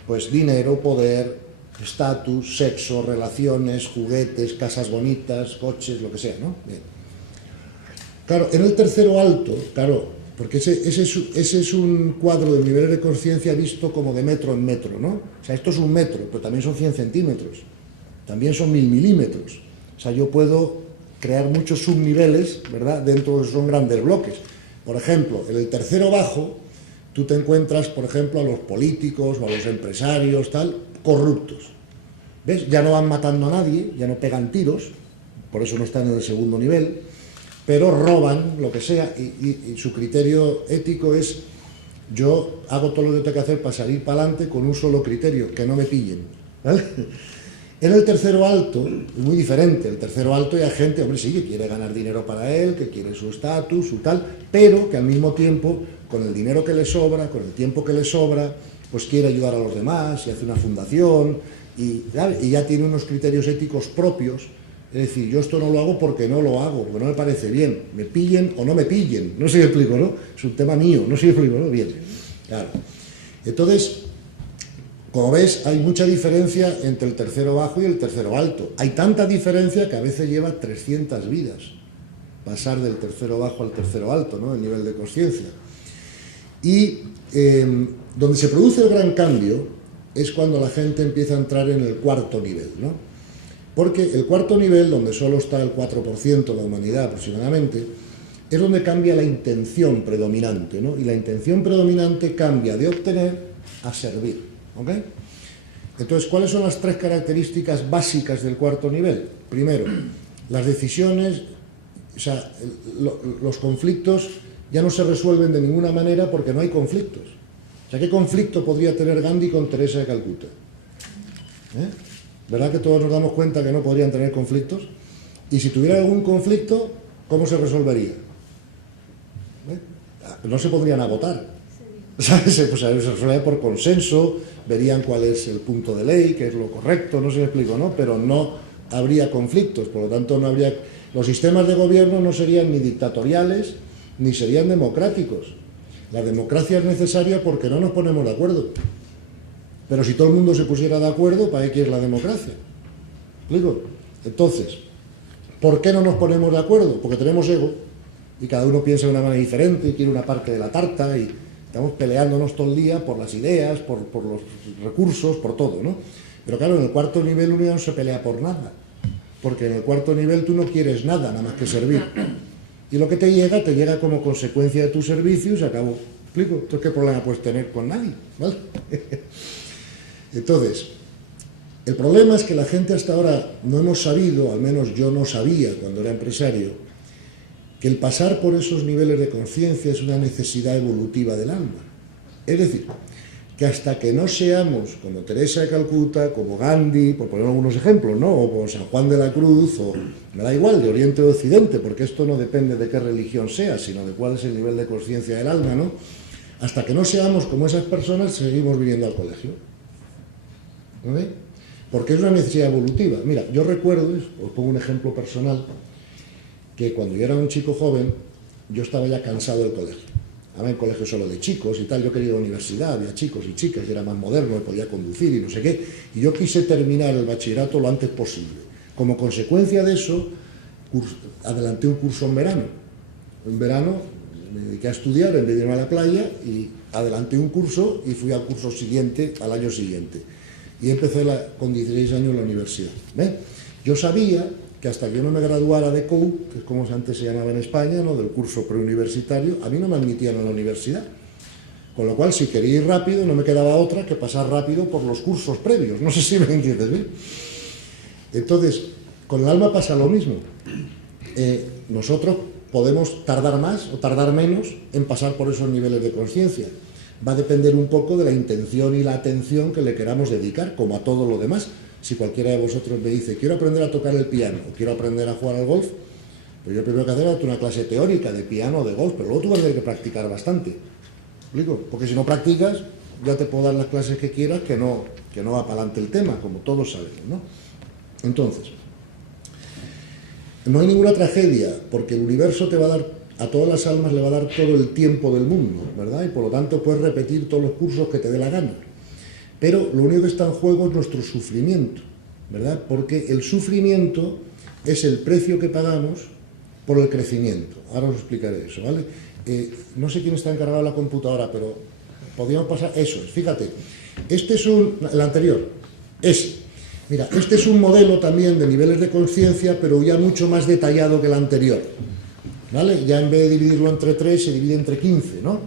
pues dinero, poder, estatus, sexo, relaciones, juguetes, casas bonitas, coches, lo que sea, ¿no? Bien. Claro, en el tercero alto, claro, Porque ese es un cuadro de niveles de conciencia visto como de metro en metro, ¿no? O sea, esto es un metro, pero también son 100 centímetros, también son 1000 milímetros. O sea, yo puedo crear muchos subniveles, ¿verdad?, dentro de son grandes bloques. Por ejemplo, en el tercero bajo, tú te encuentras, por ejemplo, a los políticos o a los empresarios, tal, corruptos. ¿Ves? Ya no van matando a nadie, ya no pegan tiros, por eso no están en el segundo nivel, pero roban lo que sea, y su criterio ético es: yo hago todo lo que tengo que hacer para salir para adelante con un solo criterio, que no me pillen, ¿vale? En el tercero alto es muy diferente. El tercero alto hay gente, hombre, sí, que quiere ganar dinero para él, que quiere su estatus, su tal, pero que al mismo tiempo, con el dinero que le sobra, con el tiempo que le sobra, pues quiere ayudar a los demás y hace una fundación y ya tiene unos criterios éticos propios. Es decir, yo esto no lo hago porque no lo hago, porque no me parece bien. Me pillen o no me pillen. No sé si me explico, ¿no? Es un tema mío, no sé si me explico, ¿no? Bien. Claro. Entonces, como ves, hay mucha diferencia entre el tercero bajo y el tercero alto. Hay tanta diferencia que a veces lleva 300 vidas pasar del tercero bajo al tercero alto, ¿no?, el nivel de conciencia. Y donde se produce el gran cambio es cuando la gente empieza a entrar en el cuarto nivel, ¿no? Porque el cuarto nivel, donde solo está el 4% de la humanidad aproximadamente, es donde cambia la intención predominante, ¿no? Y la intención predominante cambia de obtener a servir, ¿ok? Entonces, ¿cuáles son las 3 características básicas del cuarto nivel? Primero, las decisiones, o sea, los conflictos ya no se resuelven de ninguna manera porque no hay conflictos. O sea, ¿qué conflicto podría tener Gandhi con Teresa de Calcuta? ¿Verdad que todos nos damos cuenta que no podrían tener conflictos? Y si tuviera algún conflicto, ¿cómo se resolvería? No se pondrían a votar. ¿Sabes? Pues se resolvería por consenso, verían cuál es el punto de ley, qué es lo correcto, no se me explico, ¿no? Pero no habría conflictos, por lo tanto no habría... Los sistemas de gobierno no serían ni dictatoriales, ni serían democráticos. La democracia es necesaria porque no nos ponemos de acuerdo. Pero si todo el mundo se pusiera de acuerdo, ¿para qué es la democracia? ¿Explico? Entonces, ¿por qué no nos ponemos de acuerdo? Porque tenemos ego y cada uno piensa de una manera diferente y quiere una parte de la tarta y estamos peleándonos todo el día por las ideas, por los recursos, por todo, ¿no? Pero claro, en el cuarto nivel uno ya no se pelea por nada, porque en el cuarto nivel tú no quieres nada más que servir. Y lo que te llega como consecuencia de tu servicio y se acabó. ¿Explico? Entonces, ¿qué problema puedes tener con nadie? ¿Vale? Entonces, el problema es que la gente hasta ahora no hemos sabido, al menos yo no sabía cuando era empresario, que el pasar por esos niveles de conciencia es una necesidad evolutiva del alma. Es decir, que hasta que no seamos como Teresa de Calcuta, como Gandhi, por poner algunos ejemplos, ¿no?, o como San Juan de la Cruz, o me da igual, de Oriente o de Occidente, porque esto no depende de qué religión sea, sino de cuál es el nivel de conciencia del alma, ¿no? Hasta que no seamos como esas personas, seguimos viviendo al colegio. ¿Vale? Porque es una necesidad evolutiva. Mira, yo recuerdo, os pongo un ejemplo personal, que cuando yo era un chico joven, yo estaba ya cansado del colegio. Ahora en colegio solo de chicos y tal, yo quería ir a la universidad, había chicos y chicas, y era más moderno, me podía conducir y no sé qué, y yo quise terminar el bachillerato lo antes posible. Como consecuencia de eso, adelanté un curso en verano. En verano me dediqué a estudiar en vez de irme a la playa, y adelanté un curso y fui al curso siguiente, al año siguiente. Y empecé con 16 años la universidad. ¿Ves? Yo sabía que hasta que yo no me graduara de COU, que es como antes se llamaba en España, ¿no?, del curso preuniversitario, a mí no me admitían a la universidad. Con lo cual, si quería ir rápido, no me quedaba otra que pasar rápido por los cursos previos. No sé si me entiendes bien. Entonces, con el alma pasa lo mismo. Nosotros podemos tardar más o tardar menos en pasar por esos niveles de conciencia. Va a depender un poco de la intención y la atención que le queramos dedicar, como a todo lo demás. Si cualquiera de vosotros me dice, quiero aprender a tocar el piano o quiero aprender a jugar al golf, pues yo primero que hacer es una clase teórica de piano o de golf, pero luego tú vas a tener que practicar bastante. ¿Explico? Porque si no practicas, ya te puedo dar las clases que quieras, que no va para adelante el tema, como todos sabemos, ¿no? Entonces, no hay ninguna tragedia, porque el universo te va a dar, a todas las almas le va a dar todo el tiempo del mundo, ¿verdad? Y por lo tanto puedes repetir todos los cursos que te dé la gana. Pero lo único que está en juego es nuestro sufrimiento, ¿verdad? Porque el sufrimiento es el precio que pagamos por el crecimiento. Ahora os explicaré eso, ¿vale? No sé quién está encargado de la computadora, pero podríamos pasar... Eso es, fíjate. Este es el anterior. Mira, este es un modelo también de niveles de conciencia, pero ya mucho más detallado que el anterior, ¿vale? Ya en vez de dividirlo entre 3, se divide entre 15, ¿no?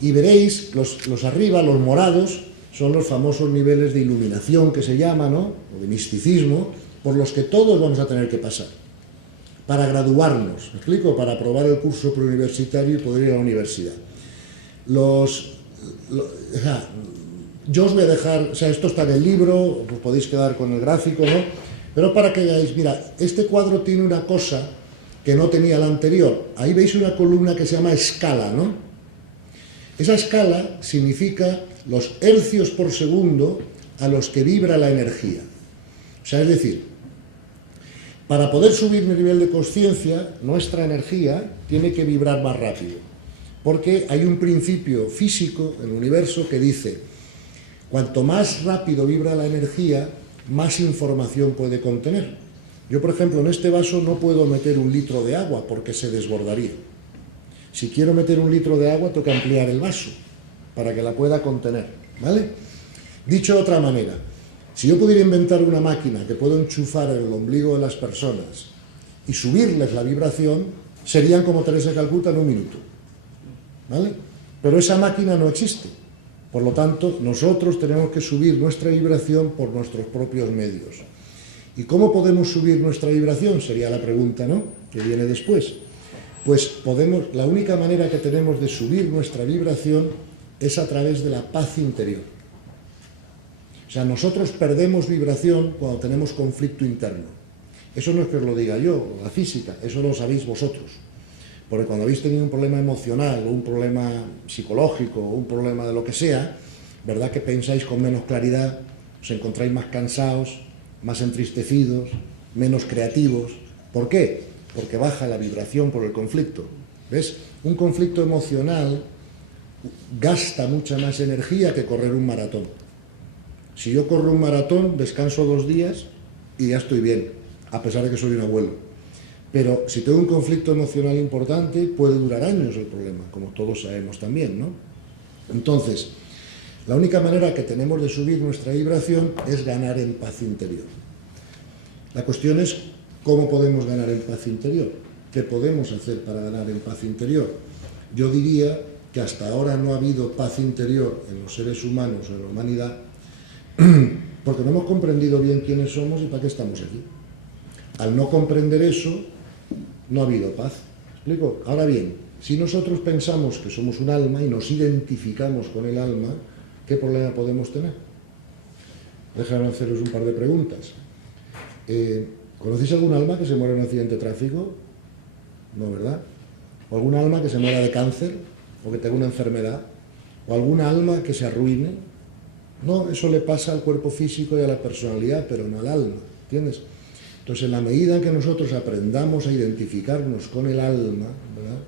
Y veréis, los arriba, los morados, son los famosos niveles de iluminación que se llama, ¿no? O de misticismo, por los que todos vamos a tener que pasar para graduarnos, ¿me explico? Para aprobar el curso preuniversitario y poder ir a la universidad. Yo os voy a dejar, o sea, esto está en el libro, os podéis quedar con el gráfico, ¿no? Pero para que veáis, mira, este cuadro tiene una cosa que no tenía el anterior. Ahí veis una columna que se llama escala, ¿no? Esa escala significa los hercios por segundo a los que vibra la energía. O sea, es decir, para poder subir el nivel de conciencia, nuestra energía tiene que vibrar más rápido. Porque hay un principio físico en el universo que dice, cuanto más rápido vibra la energía, más información puede contener. Yo, por ejemplo, en este vaso no puedo meter 1 litro de agua porque se desbordaría. Si quiero meter 1 litro de agua, tengo que ampliar el vaso para que la pueda contener, ¿vale? Dicho de otra manera, si yo pudiera inventar una máquina que puedo enchufar en el ombligo de las personas y subirles la vibración, serían como Teresa de Calcuta en 1 minuto, ¿vale? Pero esa máquina no existe. Por lo tanto, nosotros tenemos que subir nuestra vibración por nuestros propios medios. ¿Y cómo podemos subir nuestra vibración? Sería la pregunta, ¿no?, que viene después. Pues la única manera que tenemos de subir nuestra vibración es a través de la paz interior. O sea, nosotros perdemos vibración cuando tenemos conflicto interno. Eso no es que os lo diga yo, la física, eso lo sabéis vosotros. Porque cuando habéis tenido un problema emocional, o un problema psicológico, o un problema de lo que sea, ¿verdad que pensáis con menos claridad? Os encontráis más cansados, más entristecidos, menos creativos. ¿Por qué? Porque baja la vibración por el conflicto. ¿Ves? Un conflicto emocional gasta mucha más energía que correr un maratón. Si yo corro un maratón, descanso 2 días y ya estoy bien, a pesar de que soy un abuelo. Pero si tengo un conflicto emocional importante, puede durar años el problema, como todos sabemos también, ¿no? Entonces, la única manera que tenemos de subir nuestra vibración es ganar en paz interior. La cuestión es cómo podemos ganar en paz interior. ¿Qué podemos hacer para ganar en paz interior? Yo diría que hasta ahora no ha habido paz interior en los seres humanos o en la humanidad porque no hemos comprendido bien quiénes somos y para qué estamos aquí. Al no comprender eso, no ha habido paz. ¿Me explico? Ahora bien, si nosotros pensamos que somos un alma y nos identificamos con el alma, ¿qué problema podemos tener? Déjame haceros un par de preguntas. ¿Conocéis algún alma que se muera en un accidente de tráfico? No, ¿verdad? ¿O algún alma que se muera de cáncer o que tenga una enfermedad? ¿O alguna alma que se arruine? No, eso le pasa al cuerpo físico y a la personalidad, pero no al alma, ¿entiendes? Entonces, en la medida en que nosotros aprendamos a identificarnos con el alma, ¿verdad?,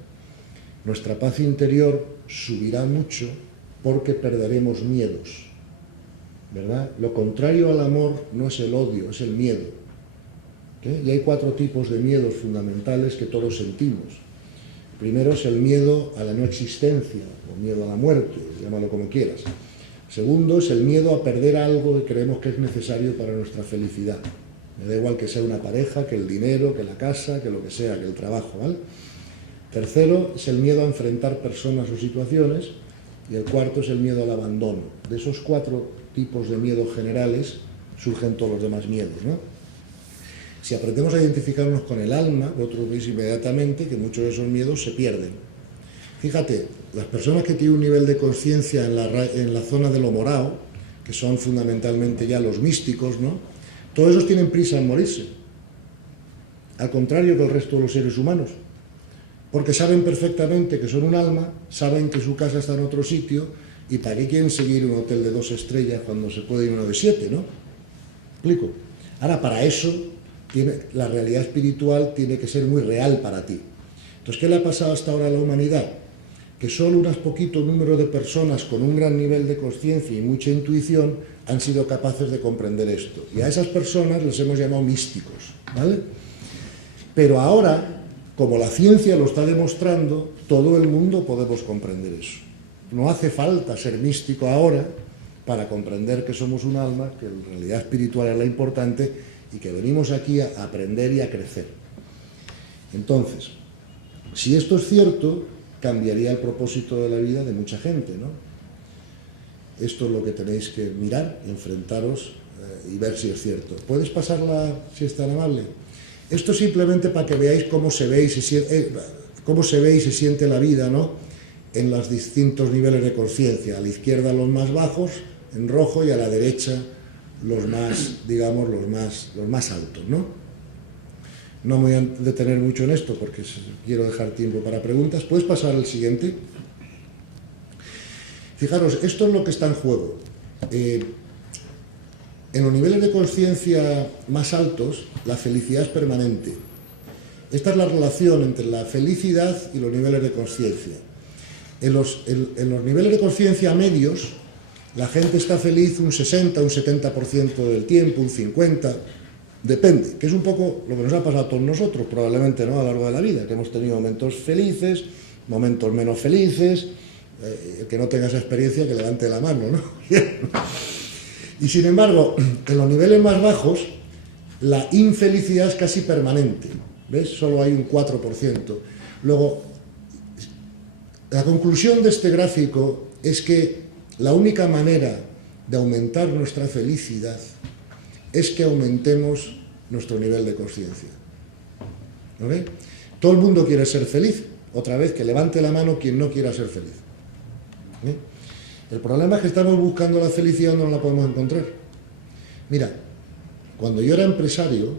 nuestra paz interior subirá mucho porque perderemos miedos, ¿verdad? Lo contrario al amor no es el odio, es el miedo. ¿Okay? Y hay 4 tipos de miedos fundamentales que todos sentimos. Primero es el miedo a la no existencia, o miedo a la muerte, llámalo como quieras. Segundo es el miedo a perder algo que creemos que es necesario para nuestra felicidad. Me da igual que sea una pareja, que el dinero, que la casa, que lo que sea, que el trabajo, ¿vale? Tercero es el miedo a enfrentar personas o situaciones. Y el cuarto es el miedo al abandono. De esos 4 tipos de miedos generales surgen todos los demás miedos, ¿no? Si aprendemos a identificarnos con el alma, vosotros veis inmediatamente que muchos de esos miedos se pierden. Fíjate, las personas que tienen un nivel de conciencia en la zona de lo morado, que son fundamentalmente ya los místicos, ¿no?, todos esos tienen prisa en morirse. Al contrario que el resto de los seres humanos. Porque saben perfectamente que son un alma, saben que su casa está en otro sitio, y ¿para qué quieren seguir un hotel de 2 estrellas cuando se puede ir uno de 7, ¿no? ¿Explico? Ahora, para eso, la realidad espiritual tiene que ser muy real para ti. Entonces, ¿qué le ha pasado hasta ahora a la humanidad? Que solo un poquito número de personas con un gran nivel de conciencia y mucha intuición han sido capaces de comprender esto. Y a esas personas les hemos llamado místicos, ¿vale? Pero ahora como la ciencia lo está demostrando, todo el mundo podemos comprender eso. No hace falta ser místico ahora para comprender que somos un alma, que en realidad espiritual es la importante y que venimos aquí a aprender y a crecer. Entonces, si esto es cierto, cambiaría el propósito de la vida de mucha gente, ¿no? Esto es lo que tenéis que mirar, enfrentaros y ver si es cierto. ¿Puedes pasarla, si es tan amable? Esto simplemente para que veáis cómo se ve y se siente la vida, ¿no? En los distintos niveles de conciencia. A la izquierda los más bajos, en rojo, y a la derecha los más, digamos, los más altos, ¿no? No me voy a detener mucho en esto porque quiero dejar tiempo para preguntas. ¿Puedes pasar al siguiente? Fijaros, esto es lo que está en juego. En los niveles de conciencia más altos, la felicidad es permanente. Esta es la relación entre la felicidad y los niveles de conciencia. En los niveles de conciencia medios, la gente está feliz un 60, un 70% del tiempo, un 50%, depende, que es un poco lo que nos ha pasado a todos nosotros, probablemente, ¿no?, a lo largo de la vida, que hemos tenido momentos felices, momentos menos felices. El que no tenga esa experiencia, que levante la mano, ¿no? Y sin embargo, en los niveles más bajos, la infelicidad es casi permanente, ¿ves? Solo hay un 4%. Luego, la conclusión de este gráfico es que la única manera de aumentar nuestra felicidad es que aumentemos nuestro nivel de conciencia. ¿Ok? Todo el mundo quiere ser feliz. Otra vez, que levante la mano quien no quiera ser feliz. ¿Eh? El problema es que estamos buscando la felicidad y no la podemos encontrar. Mira, cuando yo era empresario,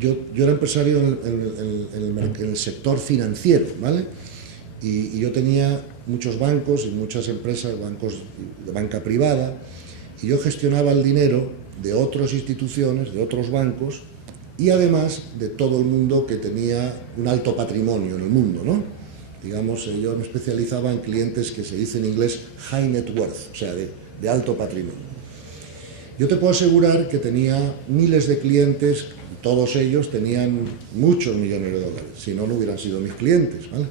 yo era empresario en el sector financiero, ¿vale? Y yo tenía muchos bancos y muchas empresas, bancos de banca privada, y yo gestionaba el dinero de otras instituciones, de otros bancos, y además de todo el mundo que tenía un alto patrimonio en el mundo, ¿no? Digamos, yo me especializaba en clientes que se dice en inglés high net worth, o sea, de alto patrimonio. Yo te puedo asegurar que tenía miles de clientes, todos ellos tenían muchos millones de dólares, si no, no hubieran sido mis clientes, ¿vale?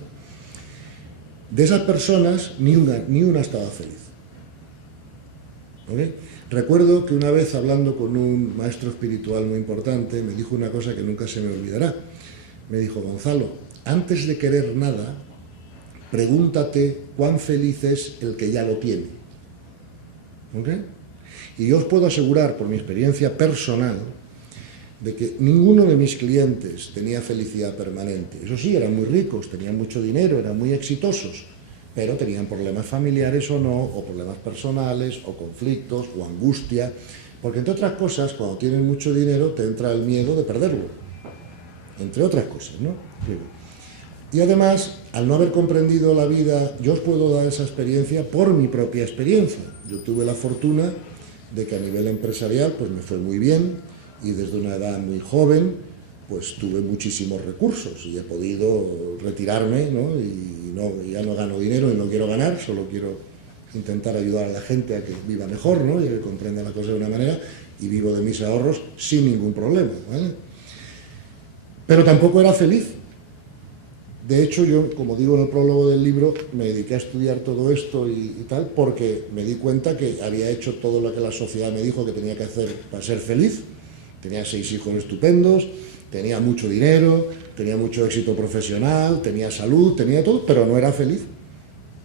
De esas personas, ni una estaba feliz. ¿Okay? Recuerdo que una vez, hablando con un maestro espiritual muy importante, me dijo una cosa que nunca se me olvidará. Me dijo: Gonzalo, antes de querer nada, pregúntate cuán feliz es el que ya lo tiene. ¿Ok? Y yo os puedo asegurar, por mi experiencia personal, de que ninguno de mis clientes tenía felicidad permanente. Eso sí, eran muy ricos, tenían mucho dinero, eran muy exitosos, pero tenían problemas familiares o no, o problemas personales, o conflictos, o angustia, porque entre otras cosas, cuando tienes mucho dinero, te entra el miedo de perderlo, entre otras cosas, ¿no? Y además, al no haber comprendido la vida, yo os puedo dar esa experiencia por mi propia experiencia. Yo tuve la fortuna de que a nivel empresarial pues me fue muy bien, y desde una edad muy joven pues tuve muchísimos recursos y he podido retirarme, ¿no? Y ya no gano dinero y no quiero ganar, solo quiero intentar ayudar a la gente a que viva mejor, ¿no? Y que comprenda la cosa de una manera, y vivo de mis ahorros sin ningún problema, ¿vale? Pero tampoco era feliz. De hecho, yo, como digo en el prólogo del libro, me dediqué a estudiar todo esto y tal, porque me di cuenta que había hecho todo lo que la sociedad me dijo que tenía que hacer para ser feliz. Tenía 6 hijos estupendos, tenía mucho dinero, tenía mucho éxito profesional, tenía salud, tenía todo, pero no era feliz,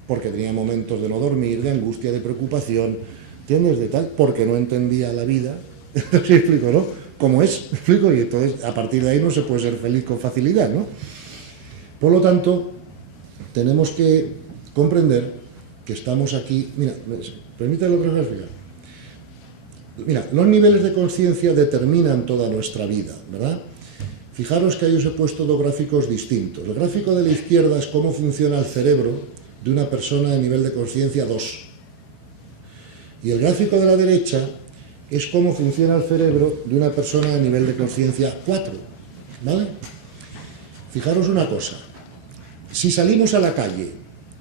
porque tenía momentos de no dormir, de angustia, de preocupación, ¿entiendes? De tal, porque no entendía la vida. ¿Sí explico, no? ¿Cómo es? ¿Explico? Y entonces, a partir de ahí no se puede ser feliz con facilidad, ¿no? Por lo tanto, tenemos que comprender que estamos aquí. Mira, permítame otra gráfica. Mira, los niveles de conciencia determinan toda nuestra vida, ¿verdad? Fijaros que ahí os he puesto 2 gráficos distintos. El gráfico de la izquierda es cómo funciona el cerebro de una persona de nivel de conciencia 2. Y el gráfico de la derecha es cómo funciona el cerebro de una persona de nivel de conciencia 4, ¿vale? Fijaros una cosa. Si salimos a la calle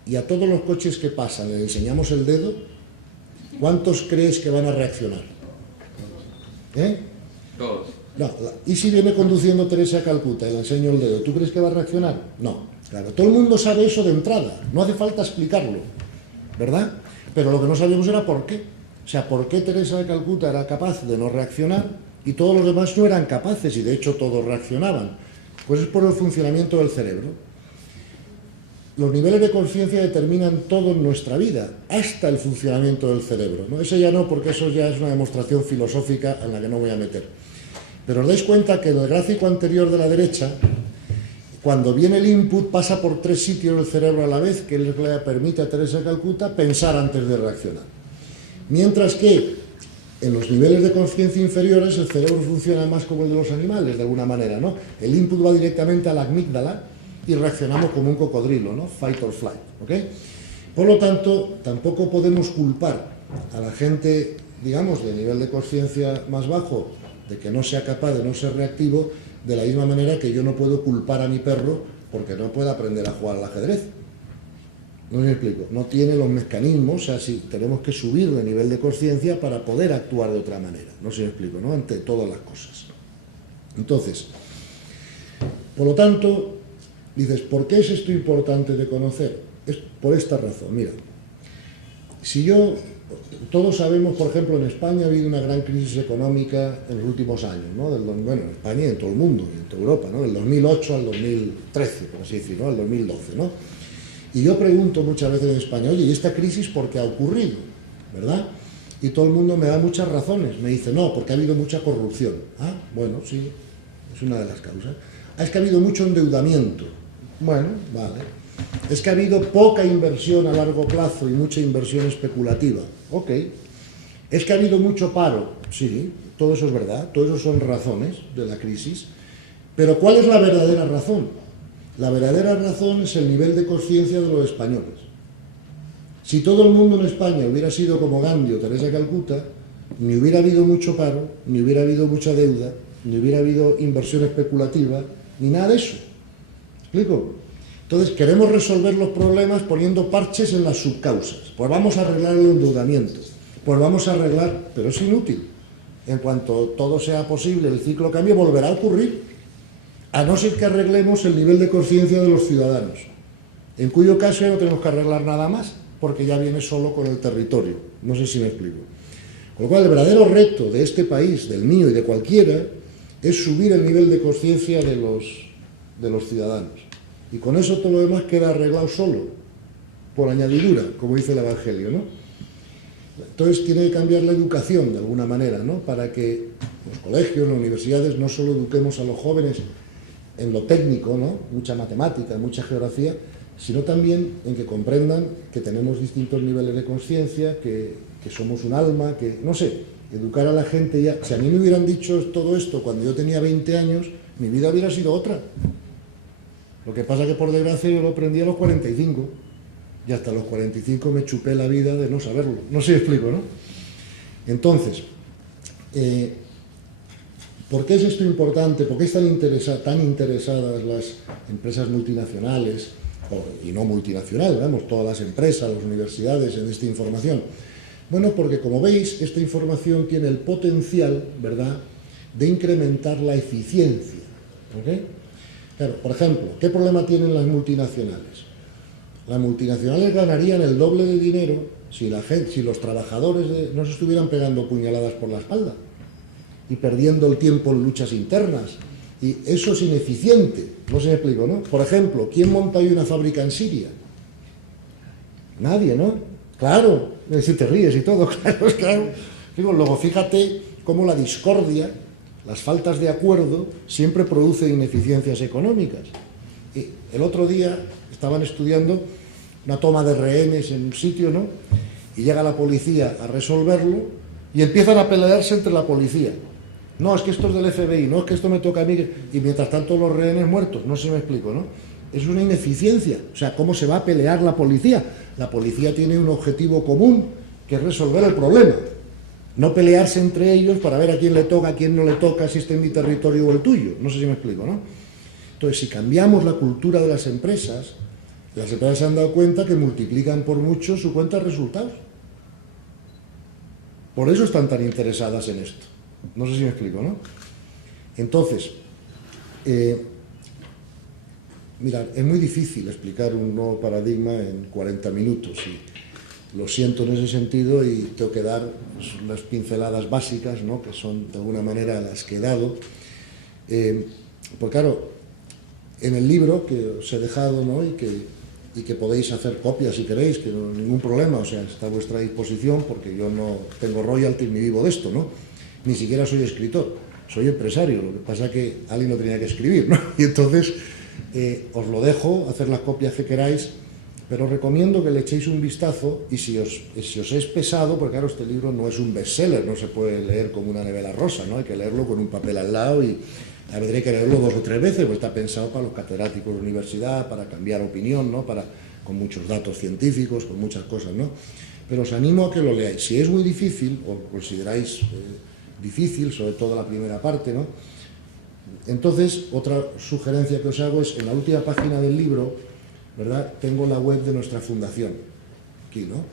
y a todos los coches que pasan les enseñamos el dedo, ¿cuántos crees que van a reaccionar? ¿Eh? Todos. No, ¿y si viene conduciendo Teresa a Calcuta y le enseño el dedo? ¿Tú crees que va a reaccionar? No, claro, todo el mundo sabe eso de entrada, no hace falta explicarlo, ¿verdad? Pero lo que no sabíamos era por qué. O sea, ¿por qué Teresa de Calcuta era capaz de no reaccionar y todos los demás no eran capaces y de hecho todos reaccionaban? Pues es por el funcionamiento del cerebro. Los niveles de conciencia determinan todo en nuestra vida, hasta el funcionamiento del cerebro, ¿no? Eso ya no, porque eso ya es una demostración filosófica en la que no voy a meter. Pero os dais cuenta que en el gráfico anterior de la derecha, cuando viene el input, pasa por 3 sitios del cerebro a la vez, que es lo que le permite a Teresa de Calcuta pensar antes de reaccionar. Mientras que en los niveles de conciencia inferiores el cerebro funciona más como el de los animales, de alguna manera, ¿no? El input va directamente a la amígdala y reaccionamos como un cocodrilo, ¿no? Fight or flight, ¿ok? Por lo tanto, tampoco podemos culpar a la gente, digamos, de nivel de conciencia más bajo, de que no sea capaz de no ser reactivo, de la misma manera que yo no puedo culpar a mi perro porque no puede aprender a jugar al ajedrez. No me explico, no tiene los mecanismos, o sea, sí, tenemos que subir de nivel de conciencia para poder actuar de otra manera, no sé si me explico, ¿no? Ante todas las cosas. Entonces, por lo tanto, dices, ¿por qué es esto importante de conocer? Es por esta razón, mira, si todos sabemos, por ejemplo, en España ha habido una gran crisis económica en los últimos años, ¿no? Bueno, en España y en todo el mundo, y en toda Europa, ¿no? Del 2008 al 2013, por así decirlo, al 2012, ¿no? Y yo pregunto muchas veces en España, oye, ¿y esta crisis por qué ha ocurrido? ¿Verdad? Y todo el mundo me da muchas razones. Me dice, no, porque ha habido mucha corrupción. Ah, bueno, sí, es una de las causas. Es que ha habido mucho endeudamiento. Bueno, vale. Es que ha habido poca inversión a largo plazo y mucha inversión especulativa. Ok. Es que ha habido mucho paro. Sí, todo eso es verdad. Todo eso son razones de la crisis. Pero ¿cuál es la verdadera razón? La verdadera razón es el nivel de conciencia de los españoles. Si todo el mundo en España hubiera sido como Gandhi o Teresa de Calcuta, ni hubiera habido mucho paro, ni hubiera habido mucha deuda, ni hubiera habido inversión especulativa, ni nada de eso. ¿Explico? Entonces, queremos resolver los problemas poniendo parches en las subcausas. Pues vamos a arreglar el endeudamiento. Pues vamos a arreglar, pero es inútil. En cuanto todo sea posible, el ciclo cambie, volverá a ocurrir. A no ser que arreglemos el nivel de conciencia de los ciudadanos, en cuyo caso ya no tenemos que arreglar nada más, porque ya viene solo con el territorio. No sé si me explico. Con lo cual, el verdadero reto de este país, del mío y de cualquiera, es subir el nivel de conciencia de los ciudadanos. Y con eso todo lo demás queda arreglado solo, por añadidura, como dice el Evangelio, ¿no? Entonces tiene que cambiar la educación de alguna manera, ¿no? Para que los colegios, las universidades, no solo eduquemos a los jóvenes en lo técnico, ¿no? Mucha matemática, mucha geografía, sino también en que comprendan que tenemos distintos niveles de conciencia, que somos un alma, que, no sé, educar a la gente ya. Si a mí me hubieran dicho todo esto cuando yo tenía 20 años, mi vida hubiera sido otra. Lo que pasa que, por desgracia, yo lo aprendí a los 45, y hasta los 45 me chupé la vida de no saberlo. No sé si explico, ¿no? Entonces, ¿por qué es esto importante? ¿Por qué están tan interesadas las empresas multinacionales, y no multinacionales, vamos, todas las empresas, las universidades en esta información? Bueno, porque como veis, esta información tiene el potencial, ¿verdad?, de incrementar la eficiencia. ¿Ok? Claro, por ejemplo, ¿qué problema tienen las multinacionales? Las multinacionales ganarían el doble de dinero si los trabajadores no se estuvieran pegando puñaladas por la espalda y perdiendo el tiempo en luchas internas. Y eso es ineficiente, no se me explico, ¿no? Por ejemplo, ¿quién monta hoy una fábrica en Siria? Nadie, ¿no? Claro, si te ríes y todo, claro. Digo, luego fíjate cómo la discordia, las faltas de acuerdo, siempre producen ineficiencias económicas. Y el otro día estaban estudiando una toma de rehenes en un sitio, ¿no? Y llega la policía a resolverlo y empiezan a pelearse entre la policía. No, es que esto es del FBI, no, es que esto me toca a mí, y mientras tanto los rehenes muertos, no sé si me explico, ¿no? Es una ineficiencia, o sea, ¿cómo se va a pelear la policía? La policía tiene un objetivo común, que es resolver el problema, no pelearse entre ellos para ver a quién le toca, a quién no le toca, si está en mi territorio o el tuyo, no sé si me explico, ¿no? Entonces, si cambiamos la cultura de las empresas se han dado cuenta que multiplican por mucho su cuenta de resultados. Por eso están tan interesadas en esto. No sé si me explico, ¿no? Entonces, mirad, es muy difícil explicar un nuevo paradigma en 40 minutos y lo siento en ese sentido y tengo que dar unas pinceladas básicas, ¿no?, que son de alguna manera las que he dado. Pues claro, en el libro que os he dejado, ¿no?, y que podéis hacer copias si queréis, que no hay ningún problema, o sea, está a vuestra disposición, porque yo no tengo royalties ni vivo de esto, ¿no? Ni siquiera soy escritor, soy empresario, lo que pasa es que alguien lo tenía que escribir, ¿no? Y entonces os lo dejo, hacer las copias que queráis, pero os recomiendo que le echéis un vistazo y si os es pesado, porque claro, este libro no es un bestseller, no se puede leer como una novela rosa, ¿no? Hay que leerlo con un papel al lado y tendré que leerlo 2 o 3 veces, pues está pensado para los catedráticos de universidad, para cambiar opinión, ¿no?, con muchos datos científicos, con muchas cosas, ¿no? Pero os animo a que lo leáis. Si es muy difícil, o consideráis difícil, sobre todo la primera parte, ¿no?, entonces otra sugerencia que os hago es, en la última página del libro, ¿verdad?, tengo la web de nuestra fundación, aquí, ¿no?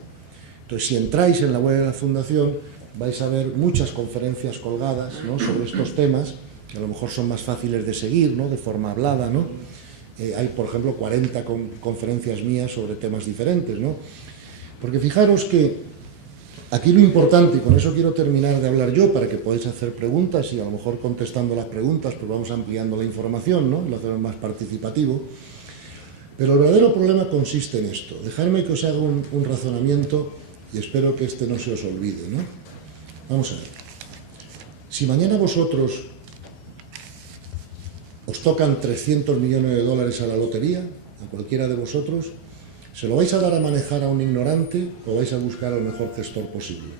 Entonces, si entráis en la web de la fundación, vais a ver muchas conferencias colgadas, ¿no?, sobre estos temas, que a lo mejor son más fáciles de seguir, ¿no?, de forma hablada, ¿no? Hay, por ejemplo, 40 conferencias mías sobre temas diferentes, ¿no? Porque fijaros que aquí lo importante, y con eso quiero terminar de hablar yo, para que podáis hacer preguntas, y a lo mejor contestando las preguntas, pues vamos ampliando la información, ¿no?, lo hacemos más participativo. Pero el verdadero problema consiste en esto. Dejadme que os haga un razonamiento, y espero que este no se os olvide, ¿no? Vamos a ver. Si mañana vosotros os tocan 300 millones de dólares a la lotería, a cualquiera de vosotros, ¿se lo vais a dar a manejar a un ignorante o vais a buscar al mejor gestor posible?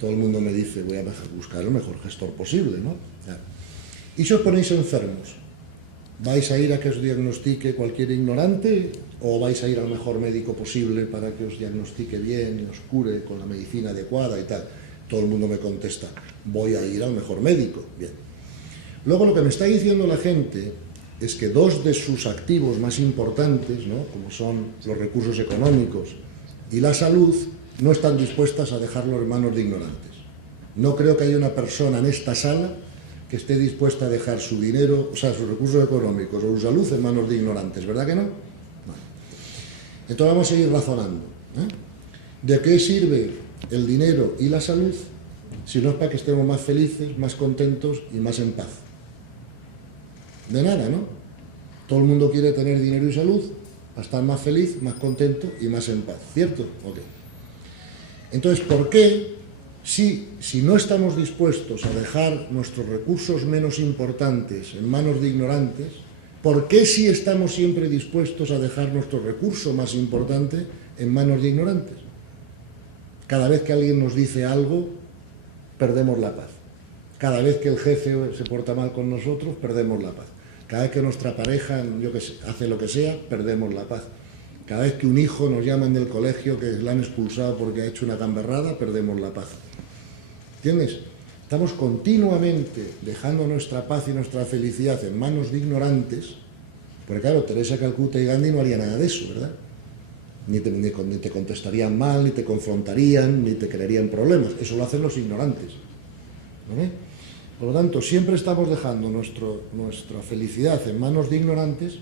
Todo el mundo me dice, voy a buscar el mejor gestor posible, ¿no? ¿Y si os ponéis enfermos? ¿Vais a ir a que os diagnostique cualquier ignorante o vais a ir al mejor médico posible para que os diagnostique bien y os cure con la medicina adecuada y tal? Todo el mundo me contesta, voy a ir al mejor médico. Bien. Luego lo que me está diciendo la gente es que 2 de sus activos más importantes, ¿no?, como son los recursos económicos y la salud, no están dispuestas a dejarlo en manos de ignorantes. No creo que haya una persona en esta sala que esté dispuesta a dejar su dinero, o sea, sus recursos económicos o su salud en manos de ignorantes, ¿verdad que no? Vale. Entonces vamos a seguir razonando, ¿eh? ¿De qué sirve el dinero y la salud si no es para que estemos más felices, más contentos y más en paz? De nada, ¿no? Todo el mundo quiere tener dinero y salud para estar más feliz, más contento y más en paz, ¿cierto? Ok. Entonces, ¿por qué, si no estamos dispuestos a dejar nuestros recursos menos importantes en manos de ignorantes, ¿por qué si estamos siempre dispuestos a dejar nuestro recurso más importante en manos de ignorantes? Cada vez que alguien nos dice algo, perdemos la paz. Cada vez que el jefe se porta mal con nosotros, perdemos la paz. Cada vez que nuestra pareja, yo qué sé, hace lo que sea, perdemos la paz. Cada vez que un hijo nos llaman del colegio que la han expulsado porque ha hecho una gamberrada, perdemos la paz. ¿Entiendes? Estamos continuamente dejando nuestra paz y nuestra felicidad en manos de ignorantes, porque claro, Teresa Calcuta y Gandhi no harían nada de eso, ¿verdad? Ni te contestarían mal, ni te confrontarían, ni te crearían problemas. Eso lo hacen los ignorantes, ¿vale? Por lo tanto, siempre estamos dejando nuestra felicidad en manos de ignorantes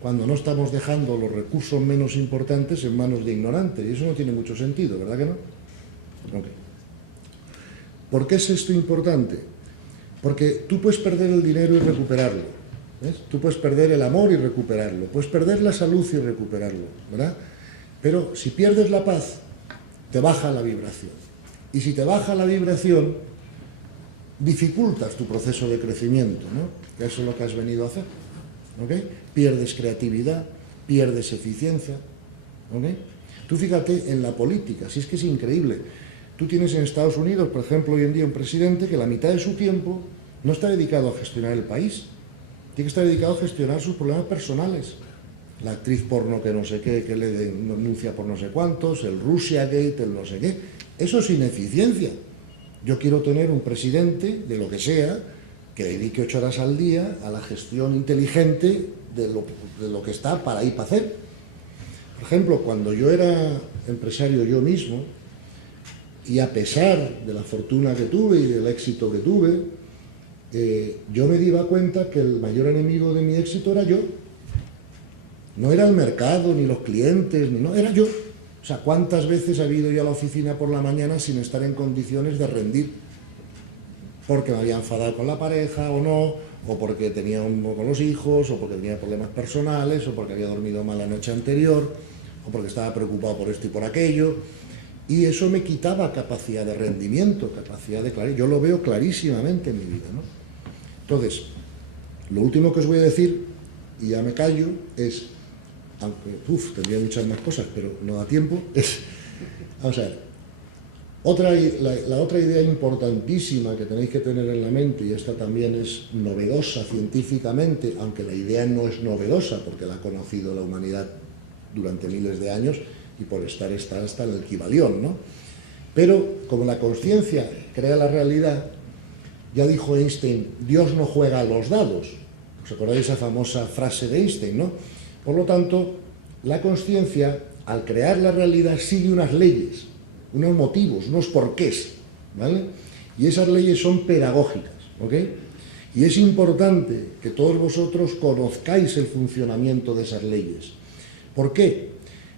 cuando no estamos dejando los recursos menos importantes en manos de ignorantes. Y eso no tiene mucho sentido, ¿verdad que no? Okay. ¿Por qué es esto importante? Porque tú puedes perder el dinero y recuperarlo, ¿ves? Tú puedes perder el amor y recuperarlo, puedes perder la salud y recuperarlo, ¿verdad? Pero si pierdes la paz, te baja la vibración. Y si te baja la vibración, dificultas tu proceso de crecimiento, ¿no? Que eso es lo que has venido a hacer, ¿ok? Pierdes creatividad, pierdes eficiencia, ¿ok? Tú fíjate en la política, si es que es increíble. Tú tienes en Estados Unidos, por ejemplo, hoy en día un presidente que la mitad de su tiempo no está dedicado a gestionar el país, tiene que estar dedicado a gestionar sus problemas personales. La actriz porno que no sé qué, que le denuncia por no sé cuántos, el Russiagate, el no sé qué. Eso es ineficiencia. Yo quiero tener un presidente, de lo que sea, que dedique 8 horas al día a la gestión inteligente de lo que está para ir para hacer. Por ejemplo, cuando yo era empresario yo mismo, y a pesar de la fortuna que tuve y del éxito que tuve, yo me daba cuenta que el mayor enemigo de mi éxito era yo. No era el mercado, ni los clientes, no, era yo. O sea, ¿cuántas veces he ido yo a la oficina por la mañana sin estar en condiciones de rendir? Porque me había enfadado con la pareja o no, o porque tenía un con los hijos, o porque tenía problemas personales, o porque había dormido mal la noche anterior, o porque estaba preocupado por esto y por aquello. Y eso me quitaba capacidad de rendimiento, capacidad de claridad. Yo lo veo clarísimamente en mi vida, ¿no? Entonces, lo último que os voy a decir, y ya me callo, es, aunque tendría muchas más cosas, pero no da tiempo, es, vamos a ver, la otra idea importantísima que tenéis que tener en la mente, y esta también es novedosa científicamente, aunque la idea no es novedosa, porque la ha conocido la humanidad durante miles de años, y por estar está hasta en el Kybalión, ¿no? Pero como la conciencia crea la realidad, ya dijo Einstein, Dios no juega a los dados. ¿Os acordáis esa famosa frase de Einstein, no? Por lo tanto, la conciencia, al crear la realidad, sigue unas leyes, unos motivos, unos porqués, ¿vale? Y esas leyes son pedagógicas, ¿ok? Y es importante que todos vosotros conozcáis el funcionamiento de esas leyes. ¿Por qué?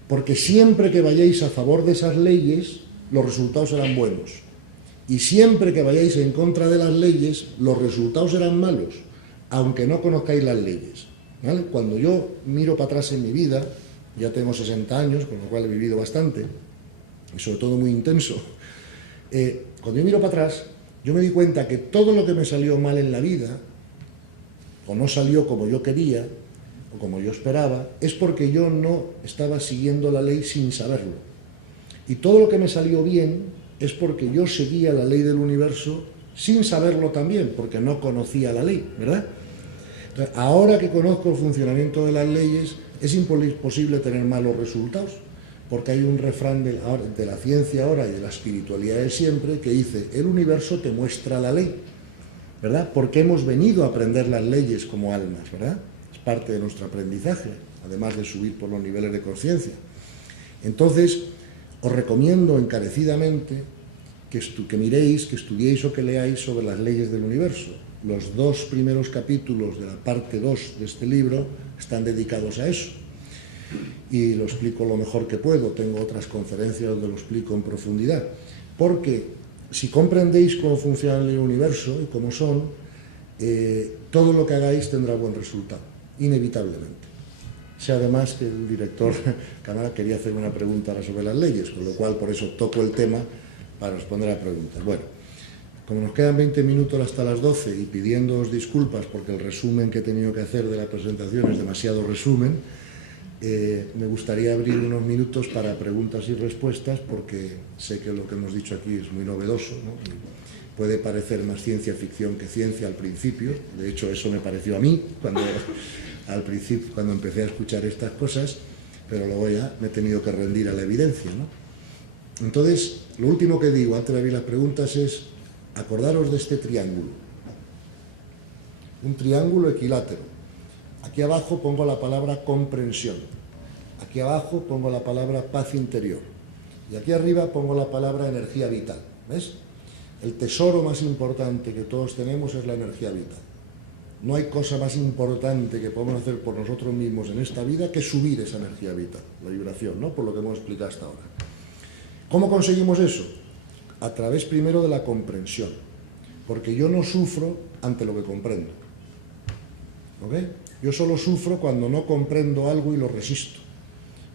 Porque siempre que vayáis a favor de esas leyes, los resultados serán buenos. Y siempre que vayáis en contra de las leyes, los resultados serán malos, aunque no conozcáis las leyes, ¿vale? Cuando yo miro para atrás en mi vida, ya tengo 60 años, con lo cual he vivido bastante, y sobre todo muy intenso. Cuando yo miro para atrás, yo me di cuenta que todo lo que me salió mal en la vida, o no salió como yo quería, o como yo esperaba, es porque yo no estaba siguiendo la ley sin saberlo. Y todo lo que me salió bien es porque yo seguía la ley del universo sin saberlo también, porque no conocía la ley, ¿verdad? Entonces, ahora que conozco el funcionamiento de las leyes, es imposible tener malos resultados, porque hay un refrán de la ciencia ahora y de la espiritualidad de siempre que dice, el universo te muestra la ley, ¿verdad? Porque hemos venido a aprender las leyes como almas, ¿verdad? Es parte de nuestro aprendizaje, además de subir por los niveles de conciencia. Entonces, os recomiendo encarecidamente que miréis, que estudiéis o que leáis sobre las leyes del universo. Los 2 primeros capítulos de la parte 2 de este libro están dedicados a eso. Y lo explico lo mejor que puedo. Tengo otras conferencias donde lo explico en profundidad. Porque si comprendéis cómo funciona el universo y cómo son, todo lo que hagáis tendrá buen resultado, inevitablemente. Sé además que el director Cámara quería hacer una pregunta ahora sobre las leyes, con lo cual por eso toco el tema para responder a preguntas. Bueno, como nos quedan 20 minutos hasta las 12 y pidiéndoos disculpas porque el resumen que he tenido que hacer de la presentación es demasiado resumen, me gustaría abrir unos minutos para preguntas y respuestas porque sé que lo que hemos dicho aquí es muy novedoso, ¿no? Y puede parecer más ciencia ficción que ciencia al principio. De hecho, eso me pareció a mí al principio, cuando empecé a escuchar estas cosas, pero luego ya me he tenido que rendir a la evidencia, ¿no? Entonces, lo último que digo antes de abrir las preguntas es, acordaros de este triángulo. Un triángulo equilátero. Aquí abajo pongo la palabra comprensión. Aquí abajo pongo la palabra paz interior. Y aquí arriba pongo la palabra energía vital. ¿Ves? El tesoro más importante que todos tenemos es la energía vital. No hay cosa más importante que podemos hacer por nosotros mismos en esta vida que subir esa energía vital, la vibración, ¿no? Por lo que hemos explicado hasta ahora. ¿Cómo conseguimos eso? A través primero de la comprensión. Porque yo no sufro ante lo que comprendo. ¿Ok? Yo solo sufro cuando no comprendo algo y lo resisto.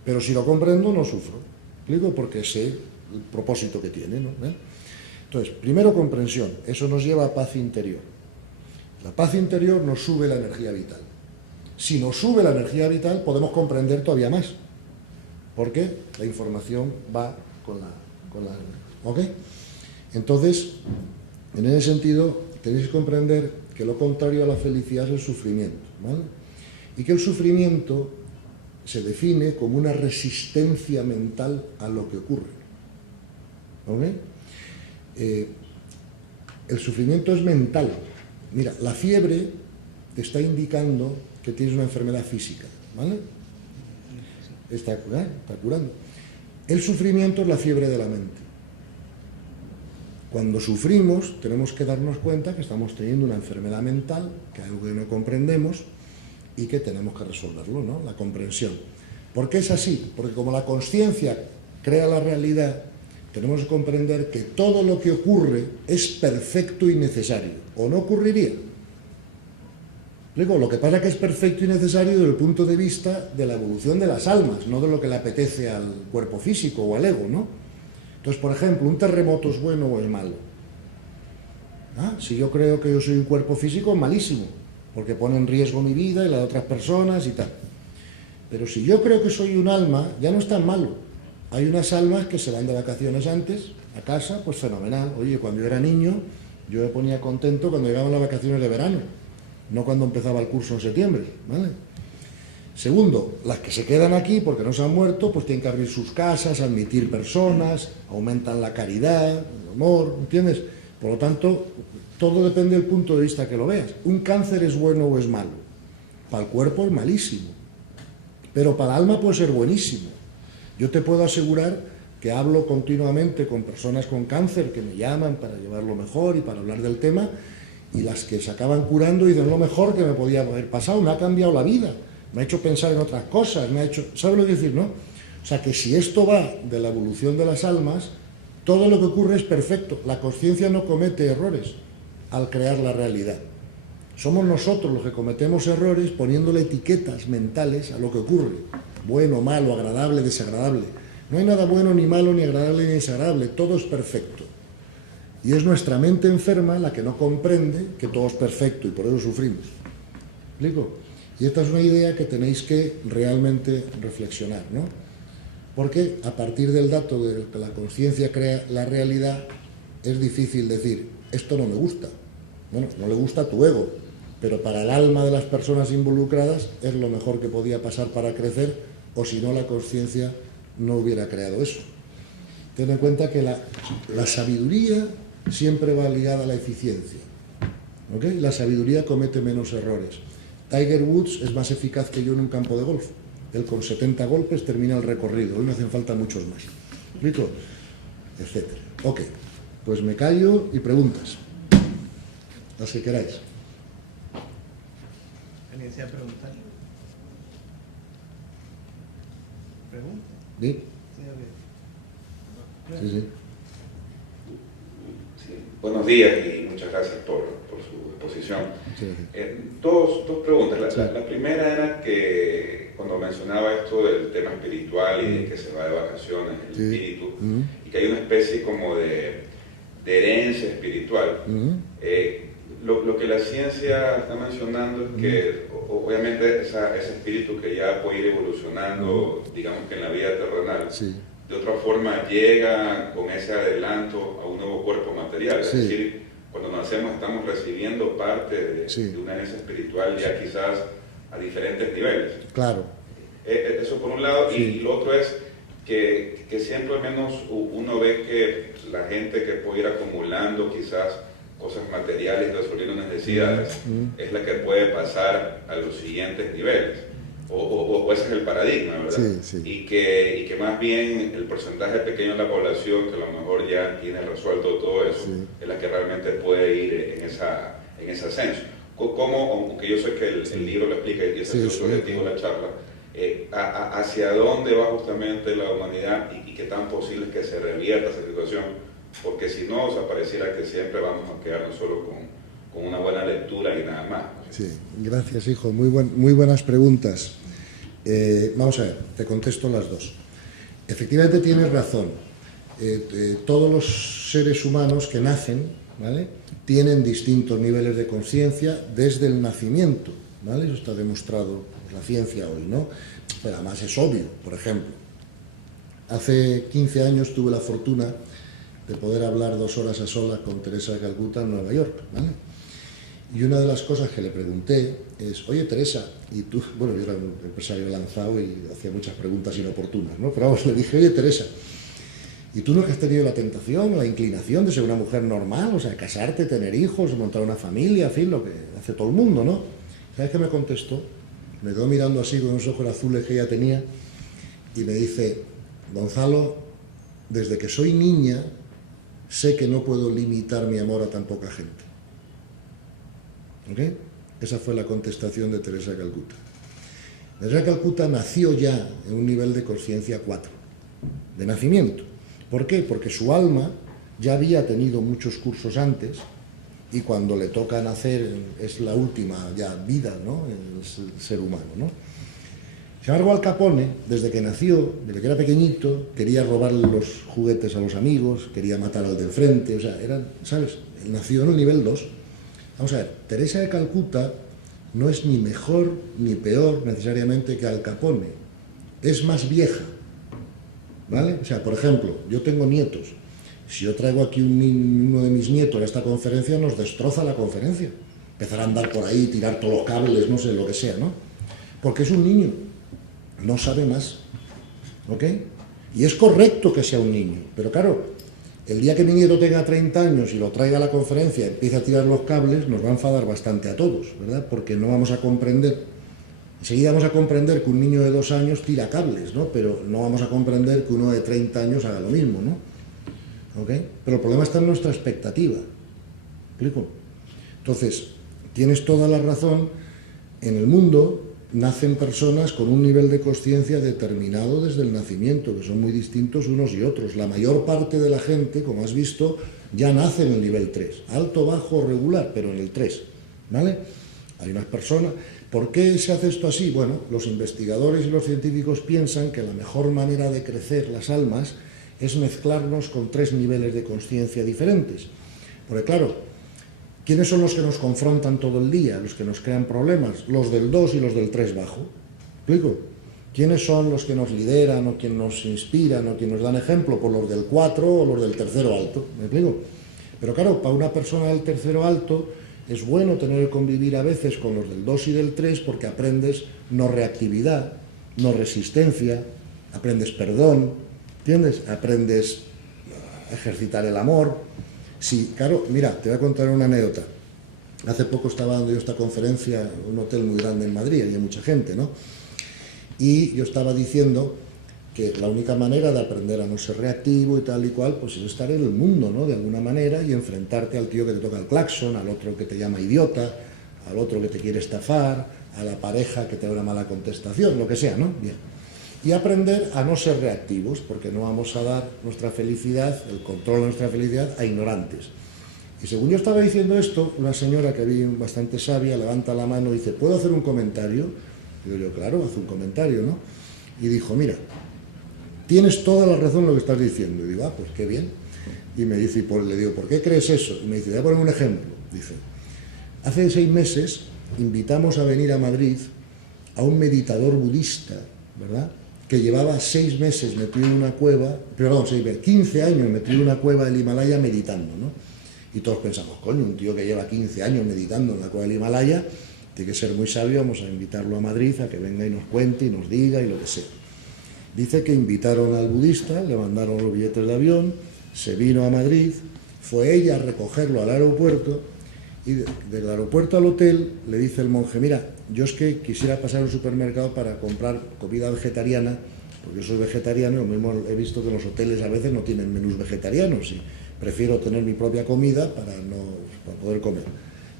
Pero si lo comprendo, no sufro. ¿Explico? Porque sé el propósito que tiene, ¿no? Entonces, primero comprensión. Eso nos lleva a paz interior. La paz interior nos sube la energía vital. Si nos sube la energía vital, podemos comprender todavía más. Porque la información va con la ¿ok? Entonces, en ese sentido, tenéis que comprender que lo contrario a la felicidad es el sufrimiento, ¿vale? Y que el sufrimiento se define como una resistencia mental a lo que ocurre. ¿Ok? El sufrimiento es mental. Mira, la fiebre te está indicando que tienes una enfermedad física, ¿vale? Está curando. El sufrimiento es la fiebre de la mente. Cuando sufrimos, tenemos que darnos cuenta que estamos teniendo una enfermedad mental, que es algo que no comprendemos y que tenemos que resolverlo, ¿no? La comprensión. ¿Por qué es así? Porque como la consciencia crea la realidad, tenemos que comprender que todo lo que ocurre es perfecto y necesario, o no ocurriría. Lo que pasa es que es perfecto y necesario desde el punto de vista de la evolución de las almas, no de lo que le apetece al cuerpo físico o al ego, ¿no? Entonces, por ejemplo, ¿un terremoto es bueno o es malo? Si yo creo que yo soy un cuerpo físico, es malísimo, porque pone en riesgo mi vida y la de otras personas y tal. Pero si yo creo que soy un alma, ya no es tan malo. Hay unas almas que se van de vacaciones antes, a casa, pues fenomenal. Oye, cuando yo era niño, yo me ponía contento cuando llegaban las vacaciones de verano, no cuando empezaba el curso en septiembre, ¿vale? Segundo, las que se quedan aquí porque no se han muerto, pues tienen que abrir sus casas, admitir personas, aumentan la caridad, el amor, ¿entiendes? Por lo tanto, todo depende del punto de vista que lo veas. ¿Un cáncer es bueno o es malo? Para el cuerpo es malísimo, pero para el alma puede ser buenísimo. Yo te puedo asegurar que hablo continuamente con personas con cáncer que me llaman para llevarlo mejor y para hablar del tema, y las que se acaban curando dicen: lo mejor que me podía haber pasado, me ha cambiado la vida, me ha hecho pensar en otras cosas, me ha hecho... ¿Sabes lo que decir, no? O sea, que si esto va de la evolución de las almas, todo lo que ocurre es perfecto. La consciencia no comete errores al crear la realidad. Somos nosotros los que cometemos errores poniéndole etiquetas mentales a lo que ocurre. Bueno, malo, agradable, desagradable. No hay nada bueno, ni malo, ni agradable, ni desagradable. Todo es perfecto. Y es nuestra mente enferma la que no comprende que todo es perfecto y por eso sufrimos. ¿Me explico? Y esta es una idea que tenéis que realmente reflexionar, ¿no? Porque a partir del dato de que la conciencia crea la realidad, es difícil decir: esto no me gusta. Bueno, no le gusta a tu ego, pero para el alma de las personas involucradas es lo mejor que podía pasar para crecer, o si no, la conciencia no hubiera creado eso. Ten en cuenta que la sabiduría siempre va ligada a la eficiencia, ¿ok? La sabiduría comete menos errores. Tiger Woods es más eficaz que yo en un campo de golf. Él con 70 golpes termina el recorrido, hoy me hacen falta muchos más. ¿Explico? Etcétera. Ok, pues me callo y preguntas. Las que queráis. ¿Alguien se va a preguntar? ¿Pregunta? ¿Sí? Sí, sí. Sí. Buenos días y muchas gracias por su exposición. Sí. Dos preguntas. La primera era que cuando mencionaba esto del tema espiritual y de que se va de vacaciones el espíritu, y que hay una especie como de herencia espiritual. Lo que la ciencia está mencionando es que obviamente ese espíritu que ya puede ir evolucionando, digamos que en la vida terrenal, de otra forma llega con ese adelanto a un nuevo cuerpo material. Es decir, cuando nacemos estamos recibiendo parte de una herencia espiritual ya quizás a diferentes niveles. Claro. Eso por un lado, y lo otro es que siempre al menos uno ve que la gente que puede ir acumulando quizás cosas materiales, resolviendo necesidades, es la que puede pasar a los siguientes niveles. O ese es el paradigma, ¿verdad? Y que más bien el porcentaje pequeño de la población que a lo mejor ya tiene resuelto todo eso, es la que realmente puede ir en ese ascenso. ¿Cómo, aunque yo sé que el libro lo explica y ese es el objetivo de la charla, hacia dónde va justamente la humanidad y qué tan posible es que se revierta esa situación? Porque si no, pareciera que siempre vamos a quedarnos solo con una buena lectura y nada más. Sí, gracias, hijo. Muy buenas preguntas. Vamos a ver, te contesto las dos. Efectivamente tienes razón. Todos los seres humanos que nacen, ¿vale?, tienen distintos niveles de conciencia desde el nacimiento, ¿vale? Eso está demostrado por la ciencia hoy, ¿no? Pero además es obvio. Por ejemplo, hace 15 años tuve la fortuna de poder hablar 2 horas a solas con Teresa de Calcuta en Nueva York, ¿vale? Y una de las cosas que le pregunté es: oye, Teresa, y tú... Bueno, yo era un empresario lanzado y hacía muchas preguntas inoportunas, ¿no? Pero vamos, le dije: oye, Teresa, ¿y tú no has tenido la tentación, la inclinación de ser una mujer normal? O sea, casarte, tener hijos, montar una familia, en fin, lo que hace todo el mundo, ¿no? ¿Sabes qué me contestó? Me quedó mirando así con unos ojos azules que ella tenía y me dice: Gonzalo, desde que soy niña sé que no puedo limitar mi amor a tan poca gente. ¿Ok? Esa fue la contestación de Teresa de Calcuta. Teresa de Calcuta nació ya en un nivel de conciencia 4, de nacimiento. ¿Por qué? Porque su alma ya había tenido muchos cursos antes, y cuando le toca nacer es la última ya vida, ¿no?, el ser humano, ¿no? Sin embargo, Al Capone, desde que nació, desde que era pequeñito, quería robarle los juguetes a los amigos, quería matar al del frente, o sea, era, ¿sabes? Él nació en el nivel 2. Vamos a ver, Teresa de Calcuta no es ni mejor ni peor necesariamente que Al Capone, es más vieja, ¿vale? O sea, por ejemplo, yo tengo nietos. Si yo traigo aquí uno de mis nietos a esta conferencia, nos destroza la conferencia. Empezar a andar por ahí, tirar todos los cables, no sé, lo que sea, ¿no? Porque es un niño, no sabe más, ¿ok? Y es correcto que sea un niño, pero claro, el día que mi nieto tenga 30 años y lo traiga a la conferencia y empiece a tirar los cables, nos va a enfadar bastante a todos, ¿verdad? Porque no vamos a comprender, enseguida vamos a comprender que un niño de 2 años tira cables, ¿no? Pero no vamos a comprender que uno de 30 años haga lo mismo, ¿no? ¿Ok? Pero el problema está en nuestra expectativa. ¿Me explico? Entonces, tienes toda la razón. En el mundo nacen personas con un nivel de consciencia determinado desde el nacimiento, que son muy distintos unos y otros. La mayor parte de la gente, como has visto, ya nace en el nivel 3. Alto, bajo, regular, pero en el 3. ¿Vale? Hay unas personas... ¿Por qué se hace esto así? Bueno, los investigadores y los científicos piensan que la mejor manera de crecer las almas es mezclarnos con 3 niveles de consciencia diferentes. Porque claro, ¿quiénes son los que nos confrontan todo el día? Los que nos crean problemas, los del 2 y los del 3 bajo. ¿Me explico? ¿Quiénes son los que nos lideran o quienes nos inspiran o quienes nos dan ejemplo? Pues los del 4 o los del tercero alto. ¿Me explico? Pero claro, para una persona del tercero alto es bueno tener que convivir a veces con los del 2 y del 3 porque aprendes no reactividad, no resistencia, aprendes perdón, ¿entiendes? Aprendes a ejercitar el amor. Sí, claro, mira, te voy a contar una anécdota. Hace poco estaba dando yo esta conferencia en un hotel muy grande en Madrid, y hay mucha gente, ¿no? Y yo estaba diciendo que la única manera de aprender a no ser reactivo y tal y cual, pues es estar en el mundo, ¿no? De alguna manera, y enfrentarte al tío que te toca el claxon, al otro que te llama idiota, al otro que te quiere estafar, a la pareja que te da una mala contestación, lo que sea, ¿no? Bien. Y aprender a no ser reactivos, porque no vamos a dar nuestra felicidad, el control de nuestra felicidad, a ignorantes. Y según yo estaba diciendo esto, una señora que vi bastante sabia levanta la mano y dice, ¿puedo hacer un comentario? Digo yo, claro, haz un comentario, ¿no? Y dijo, mira, tienes toda la razón en lo que estás diciendo. Y digo, pues qué bien. Y me dice, le digo, ¿por qué crees eso? Y me dice, voy a poner un ejemplo. Dice, hace 6 meses invitamos a venir a Madrid a un meditador budista, ¿verdad?, que llevaba 6 meses metido en una cueva, perdón, 15 años metido en una cueva del Himalaya meditando, ¿no? Y todos pensamos, coño, un tío que lleva 15 años meditando en la cueva del Himalaya, tiene que ser muy sabio, vamos a invitarlo a Madrid a que venga y nos cuente y nos diga y lo que sea. Dice que invitaron al budista, le mandaron los billetes de avión, se vino a Madrid, fue ella a recogerlo al aeropuerto, y del aeropuerto al hotel le dice el monje, mira, yo es que quisiera pasar a un supermercado para comprar comida vegetariana, porque yo soy vegetariano, y lo mismo he visto que los hoteles a veces no tienen menús vegetarianos, y prefiero tener mi propia comida para poder comer.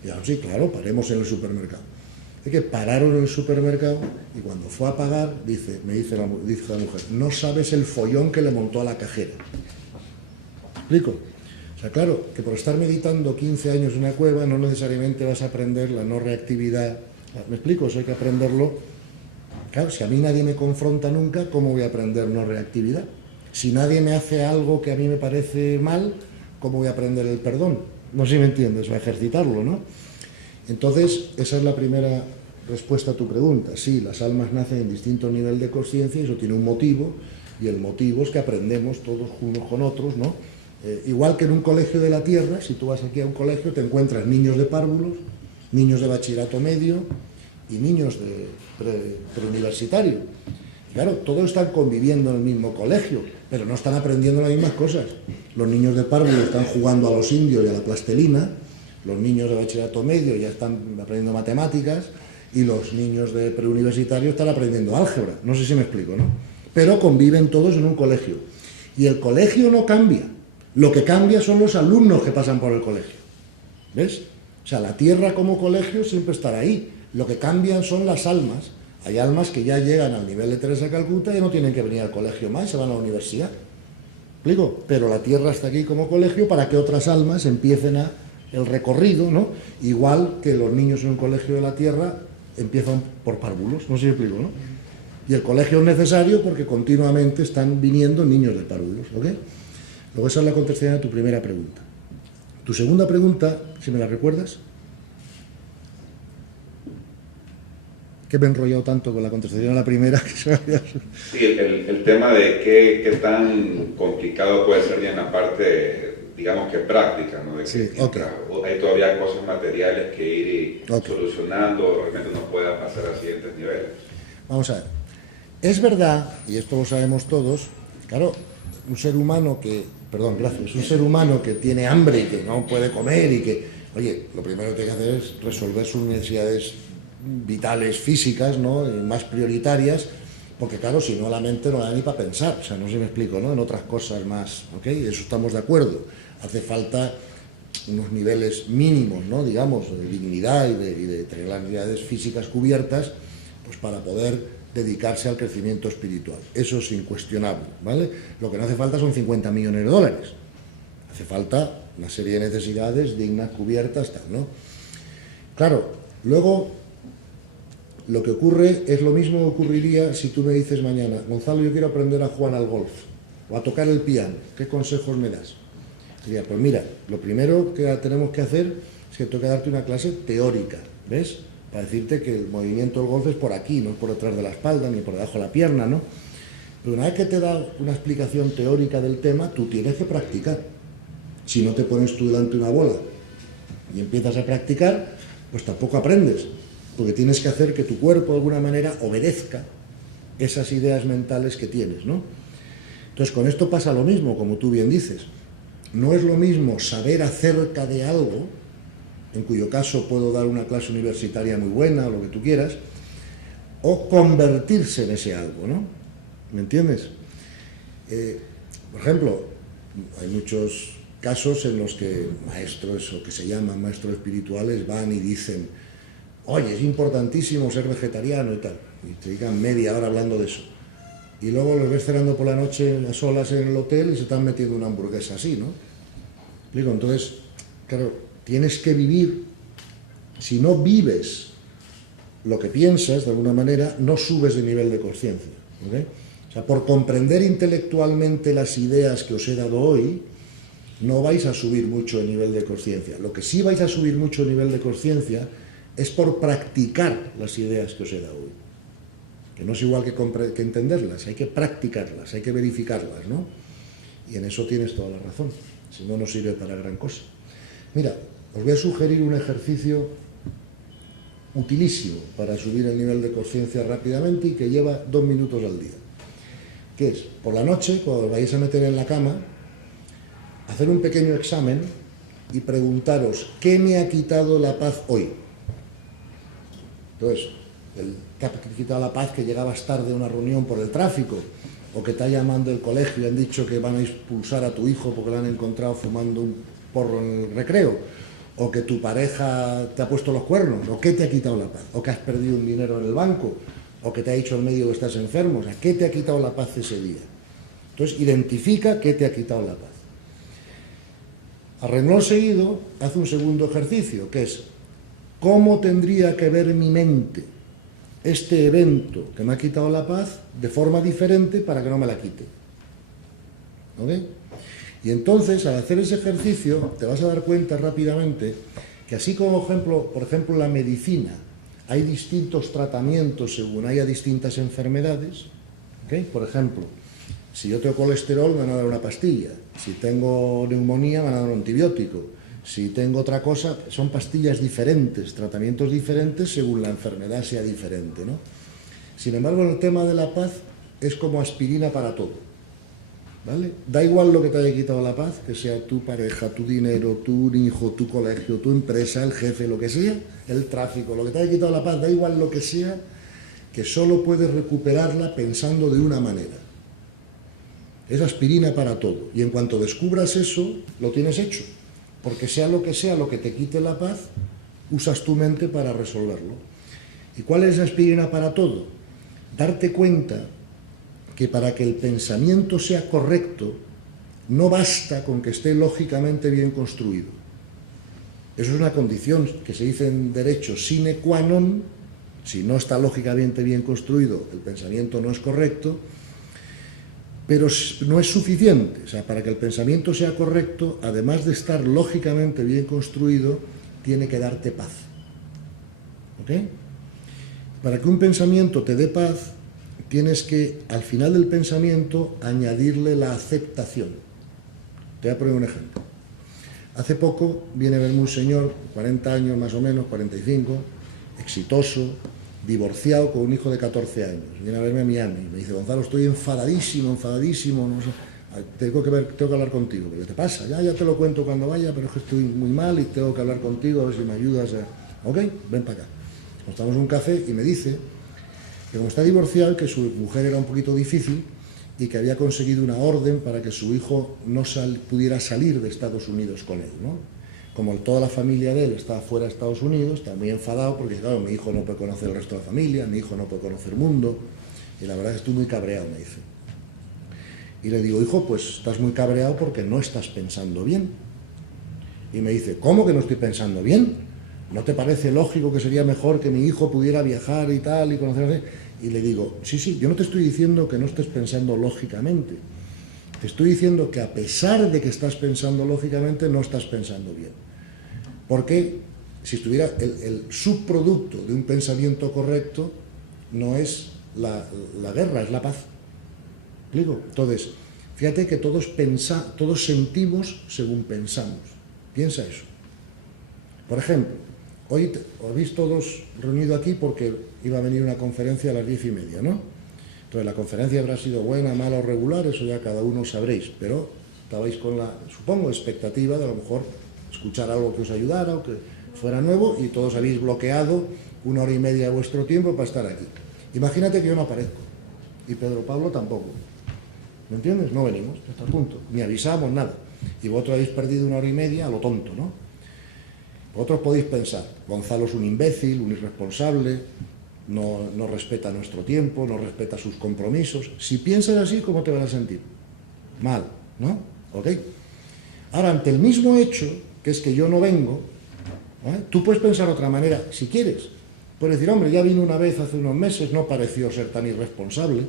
Y yo, sí, claro, paremos en el supermercado. Es que pararon en el supermercado y cuando fue a pagar, me dice la mujer, no sabes el follón que le montó a la cajera. ¿Me explico? O sea, claro, que por estar meditando 15 años en una cueva no necesariamente vas a aprender la no reactividad. ¿Me explico? Eso hay que aprenderlo. Claro, si a mí nadie me confronta nunca, ¿cómo voy a aprender no reactividad? Si nadie me hace algo que a mí me parece mal, ¿cómo voy a aprender el perdón? No sé si me entiendes, va a ejercitarlo, ¿no? Entonces, esa es la primera respuesta a tu pregunta. Sí, las almas nacen en distinto nivel de consciencia y eso tiene un motivo, y el motivo es que aprendemos todos unos con otros, ¿no? Igual que en un colegio de la tierra, si tú vas aquí a un colegio te encuentras niños de párvulos, niños de bachillerato medio y niños de preuniversitario. Claro, todos están conviviendo en el mismo colegio, pero no están aprendiendo las mismas cosas. Los niños de párvulos están jugando a los indios y a la plastelina, los niños de bachillerato medio ya están aprendiendo matemáticas y los niños de preuniversitario están aprendiendo álgebra. No sé si me explico, ¿no? Pero conviven todos en un colegio. Y el colegio no cambia. Lo que cambia son los alumnos que pasan por el colegio. ¿Ves? O sea, la tierra como colegio siempre estará ahí. Lo que cambian son las almas. Hay almas que ya llegan al nivel de Teresa de Calcuta y no tienen que venir al colegio más, se van a la universidad. ¿Explico? Pero la tierra está aquí como colegio para que otras almas empiecen el recorrido, ¿no? Igual que los niños en un colegio de la tierra empiezan por párvulos, no sé si explico, ¿no? Y el colegio es necesario porque continuamente están viniendo niños de párvulos, ¿ok? Luego esa es la contestación a tu primera pregunta. Tu segunda pregunta, si me la recuerdas, que me he enrollado tanto con la contestación a la primera que se me había... Sí, el tema de qué tan complicado puede ser ya en la parte, digamos que práctica, ¿no? De que, Sí, okay. Hay todavía cosas materiales que ir Okay. solucionando, realmente no pueda pasar a siguientes niveles. Vamos a ver. Es verdad, y esto lo sabemos todos, claro, un ser humano que tiene hambre y que no puede comer y que, oye, lo primero que tiene que hacer es resolver sus necesidades vitales físicas, ¿no? Y más prioritarias, porque claro, si no la mente no da ni para pensar, o sea, no sé si me explico, ¿no? En otras cosas más, ¿ok? Eso estamos de acuerdo. Hace falta unos niveles mínimos, ¿no? Digamos, de dignidad y de tener las necesidades físicas cubiertas, pues para poder dedicarse al crecimiento espiritual. Eso es incuestionable, ¿vale? Lo que no hace falta son 50 millones de dólares. Hace falta una serie de necesidades dignas, cubiertas, tal, ¿no? Claro, luego lo que ocurre es lo mismo que ocurriría si tú me dices mañana, Gonzalo, yo quiero aprender a jugar al golf o a tocar el piano, ¿qué consejos me das? Diría, pues mira, lo primero que tenemos que hacer es que tengo que darte una clase teórica, ¿ves? Para decirte que el movimiento del golf es por aquí, no es por detrás de la espalda ni por debajo de la pierna, ¿no? Pero una vez que te da una explicación teórica del tema, tú tienes que practicar. Si no te pones tú delante una bola y empiezas a practicar, pues tampoco aprendes, porque tienes que hacer que tu cuerpo de alguna manera obedezca esas ideas mentales que tienes, ¿no? Entonces con esto pasa lo mismo, como tú bien dices. No es lo mismo saber acerca de algo, en cuyo caso puedo dar una clase universitaria muy buena o lo que tú quieras, o convertirse en ese algo, ¿no? ¿Me entiendes? Por ejemplo, hay muchos casos en los que maestros, o que se llaman maestros espirituales, van y dicen, oye, es importantísimo ser vegetariano y tal, y te digan media hora hablando de eso. Y luego los ves cenando por la noche a solas en el hotel y se están metiendo una hamburguesa así, ¿no? ¿Explico? Entonces, claro, tienes que vivir. Si no vives lo que piensas, de alguna manera, no subes de nivel de conciencia, ¿ok? O sea, por comprender intelectualmente las ideas que os he dado hoy, no vais a subir mucho de nivel de conciencia. Lo que sí vais a subir mucho de nivel de conciencia es por practicar las ideas que os he dado hoy. Que no es igual que entenderlas, hay que practicarlas, hay que verificarlas, ¿no? Y en eso tienes toda la razón, si no, no sirve para gran cosa. Mira, os voy a sugerir un ejercicio utilísimo para subir el nivel de conciencia rápidamente y que lleva 2 minutos al día. Que es, por la noche, cuando os vais a meter en la cama, hacer un pequeño examen y preguntaros, ¿qué me ha quitado la paz hoy? Entonces, te ha quitado la paz que llegabas tarde a una reunión por el tráfico, o que te ha llamado del colegio y han dicho que van a expulsar a tu hijo porque lo han encontrado fumando un porro en el recreo, o que tu pareja te ha puesto los cuernos, o qué te ha quitado la paz, o que has perdido un dinero en el banco, o que te ha dicho el médico que estás enfermo, o sea, ¿qué te ha quitado la paz ese día? Entonces, identifica qué te ha quitado la paz. A renglón seguido, haz un segundo ejercicio, que es, ¿cómo tendría que ver mi mente este evento que me ha quitado la paz de forma diferente para que no me la quite? ¿Ok? Y entonces, al hacer ese ejercicio, te vas a dar cuenta rápidamente que así como, por ejemplo, en la medicina, hay distintos tratamientos según haya distintas enfermedades, ¿ok? Por ejemplo, si yo tengo colesterol, me van a dar una pastilla. Si tengo neumonía, me van a dar un antibiótico. Si tengo otra cosa, son pastillas diferentes, tratamientos diferentes según la enfermedad sea diferente, ¿no? Sin embargo, en el tema de la paz es como aspirina para todo, ¿vale? Da igual lo que te haya quitado la paz, que sea tu pareja, tu dinero, tu hijo, tu colegio, tu empresa, el jefe, lo que sea, el tráfico, lo que te haya quitado la paz, da igual lo que sea, que solo puedes recuperarla pensando de una manera. Es aspirina para todo. Y en cuanto descubras eso, lo tienes hecho. Porque sea lo que te quite la paz, usas tu mente para resolverlo. ¿Y cuál es la aspirina para todo? Darte cuenta que para que el pensamiento sea correcto, no basta con que esté lógicamente bien construido. Eso es una condición que se dice en derecho sine qua non. Si no está lógicamente bien construido, el pensamiento no es correcto, pero no es suficiente. O sea, para que el pensamiento sea correcto, además de estar lógicamente bien construido, tiene que darte paz. ¿Ok? Para que un pensamiento te dé paz, tienes que, al final del pensamiento, añadirle la aceptación. Te voy a poner un ejemplo. Hace poco viene a verme un señor, 40 años más o menos, 45, exitoso, divorciado, con un hijo de 14 años. Viene a verme a Miami. Me dice: Gonzalo, estoy enfadadísimo, no sé, tengo que hablar contigo. ¿Qué te pasa? Ya te lo cuento cuando vaya, pero es que estoy muy mal y tengo que hablar contigo, a ver si me ayudas a... Ok, ven para acá. Nos tomamos un café y me dice que como está divorciado, que su mujer era un poquito difícil y que había conseguido una orden para que su hijo no pudiera salir de Estados Unidos con él, ¿no? Como toda la familia de él está fuera de Estados Unidos, está muy enfadado porque, claro, mi hijo no puede conocer el resto de la familia, mi hijo no puede conocer el mundo, y la verdad es que estoy muy cabreado, me dice. Y le digo: hijo, pues estás muy cabreado porque no estás pensando bien. Y me dice: ¿cómo que no estoy pensando bien? ¿No te parece lógico que sería mejor que mi hijo pudiera viajar y tal y conocer? Y le digo: sí, yo no te estoy diciendo que no estés pensando lógicamente. Te estoy diciendo que a pesar de que estás pensando lógicamente, no estás pensando bien. Porque si estuviera el subproducto de un pensamiento correcto, no es la guerra, es la paz. ¿Explico? Entonces, fíjate que todos sentimos según pensamos. Piensa eso. Por ejemplo, hoy os habéis todos reunido aquí porque iba a venir una conferencia a las 10:30, ¿no? Entonces, la conferencia habrá sido buena, mala o regular, eso ya cada uno sabréis, pero estabais con la, supongo, expectativa de a lo mejor escuchar algo que os ayudara o que fuera nuevo, y todos habéis bloqueado 1 hora y media de vuestro tiempo para estar aquí. Imagínate que yo no aparezco, y Pedro Pablo tampoco. ¿Me entiendes? No venimos hasta el punto, ni avisamos nada. Y vosotros habéis perdido 1 hora y media a lo tonto, ¿no? Vosotros podéis pensar: Gonzalo es un imbécil, un irresponsable, no respeta nuestro tiempo, no respeta sus compromisos. Si piensas así, ¿cómo te vas a sentir? Mal, ¿no? ¿Ok? Ahora, ante el mismo hecho, que es que yo no vengo, tú puedes pensar de otra manera, si quieres. Puedes decir: hombre, ya vino una vez hace unos meses, no pareció ser tan irresponsable.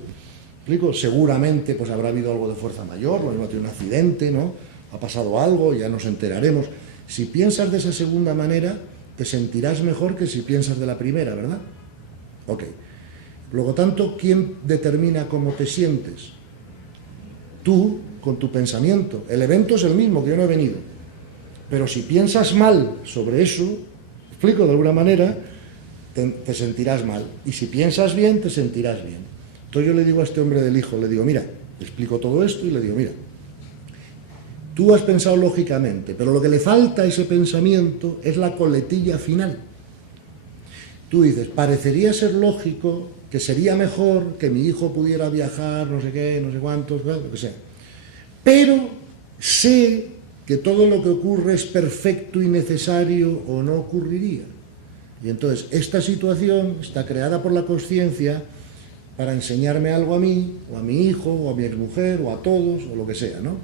¿Explico? Seguramente pues habrá habido algo de fuerza mayor, lo mismo tiene un accidente, ¿no? Ha pasado algo, ya nos enteraremos. Si piensas de esa segunda manera, te sentirás mejor que si piensas de la primera, ¿verdad? Ok. Luego tanto, ¿quién determina cómo te sientes? Tú, con tu pensamiento. El evento es el mismo, que yo no he venido. Pero si piensas mal sobre eso, explico de alguna manera, te sentirás mal. Y si piensas bien, te sentirás bien. Entonces yo le digo a este hombre del hijo, le digo: mira, le explico todo esto y le digo: mira, tú has pensado lógicamente, pero lo que le falta a ese pensamiento es la coletilla final. Tú dices: parecería ser lógico que sería mejor que mi hijo pudiera viajar, no sé qué, no sé cuántos, lo que sea. Pero sé que todo lo que ocurre es perfecto y necesario o no ocurriría. Y entonces esta situación está creada por la consciencia para enseñarme algo a mí, o a mi hijo, o a mi exmujer, o a todos, o lo que sea, ¿no?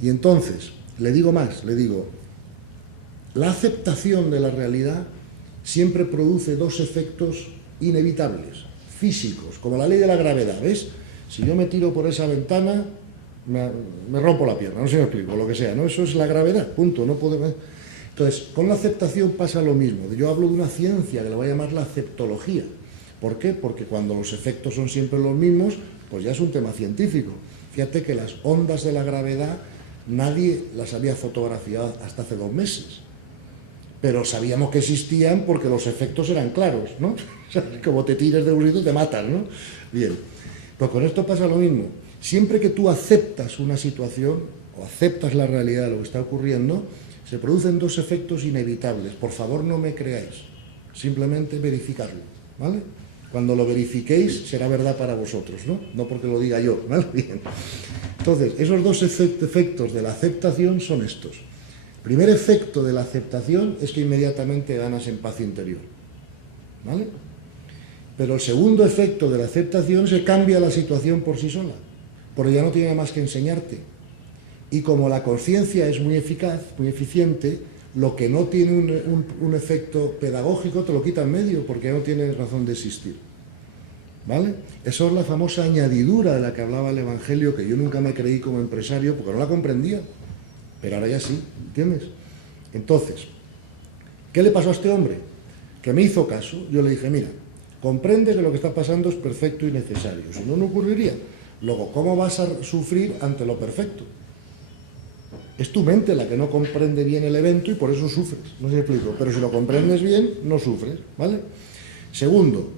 Y entonces, le digo más, le digo: la aceptación de la realidad siempre produce 2 efectos inevitables, físicos, como la ley de la gravedad, ¿ves? Si yo me tiro por esa ventana, me rompo la pierna, no sé si me explico, lo que sea, ¿no? Eso es la gravedad, punto, no puedo... Entonces, con la aceptación pasa lo mismo. Yo hablo de una ciencia que le voy a llamar la aceptología. ¿Por qué? Porque cuando los efectos son siempre los mismos, pues ya es un tema científico. Fíjate que las ondas de la gravedad nadie las había fotografiado hasta hace 2 meses. Pero sabíamos que existían porque los efectos eran claros, ¿no? Como te tires de un sitio te matan, ¿no? Bien, pues con esto pasa lo mismo. Siempre que tú aceptas una situación o aceptas la realidad de lo que está ocurriendo, se producen 2 efectos inevitables. Por favor, no me creáis, simplemente verificarlo, ¿vale? Cuando lo verifiquéis será verdad para vosotros, ¿no? No porque lo diga yo, ¿vale? Bien. Entonces, esos dos efectos de la aceptación son estos. El primer efecto de la aceptación es que inmediatamente ganas en paz interior, ¿vale? Pero el segundo efecto de la aceptación es que cambia la situación por sí sola, porque ya no tiene más que enseñarte. Y como la conciencia es muy eficaz, muy eficiente, lo que no tiene un efecto pedagógico te lo quita en medio, porque ya no tiene razón de existir, ¿vale? Eso es la famosa añadidura de la que hablaba el Evangelio, que yo nunca me creí como empresario porque no la comprendía, pero ahora ya sí, ¿entiendes? Entonces, ¿qué le pasó a este hombre? Que me hizo caso. Yo le dije, mira, comprende que lo que está pasando es perfecto y necesario, si no, no ocurriría. Luego, ¿cómo vas a sufrir ante lo perfecto? Es tu mente la que no comprende bien el evento y por eso sufres, no sé si me explico, pero si lo comprendes bien, no sufres, ¿vale? Segundo,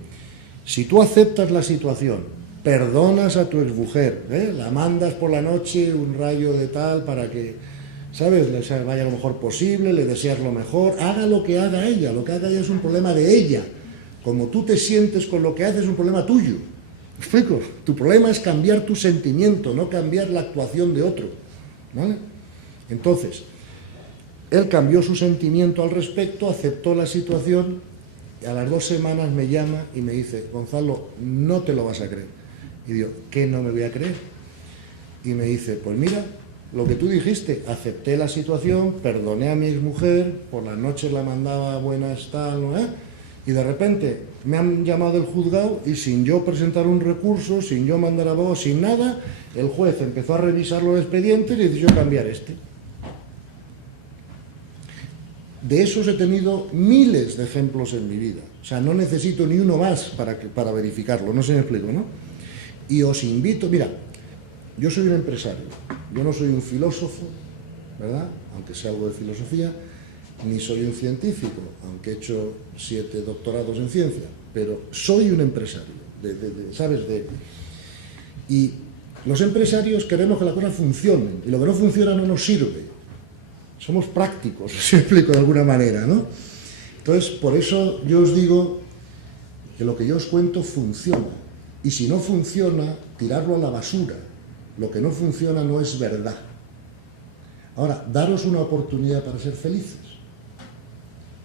si tú aceptas la situación, perdonas a tu exmujer, la mandas por la noche un rayo de tal para que, ¿sabes?, le vaya lo mejor posible, le deseas lo mejor, haga lo que haga ella, lo que haga ella es un problema de ella. Como tú te sientes con lo que haces es un problema tuyo. ¿Me explico? Tu problema es cambiar tu sentimiento, no cambiar la actuación de otro, ¿vale? Entonces, él cambió su sentimiento al respecto, aceptó la situación, y a las 2 semanas me llama y me dice, Gonzalo, no te lo vas a creer. Y digo, ¿qué no me voy a creer? Y me dice, pues mira, lo que tú dijiste, acepté la situación, perdoné a mi exmujer, por las noches la mandaba buenas tal, ¿no? Y de repente me han llamado del juzgado y sin yo presentar un recurso, sin yo mandar abogado, sin nada, el juez empezó a revisar los expedientes y decidió cambiar este. De esos he tenido miles de ejemplos en mi vida. O sea, no necesito ni uno más para verificarlo, no sé si me explico, ¿no? Y os invito, mira, yo soy un empresario, yo no soy un filósofo, ¿verdad?, aunque sé algo de filosofía, ni soy un científico, aunque he hecho 7 doctorados en ciencia, pero soy un empresario, ¿sabes? Y los empresarios queremos que las cosas funcionen, y lo que no funciona no nos sirve. Somos prácticos, si me explico de alguna manera, ¿no? Entonces, por eso yo os digo que lo que yo os cuento funciona. Y si no funciona, tirarlo a la basura. Lo que no funciona no es verdad. Ahora, daros una oportunidad para ser felices.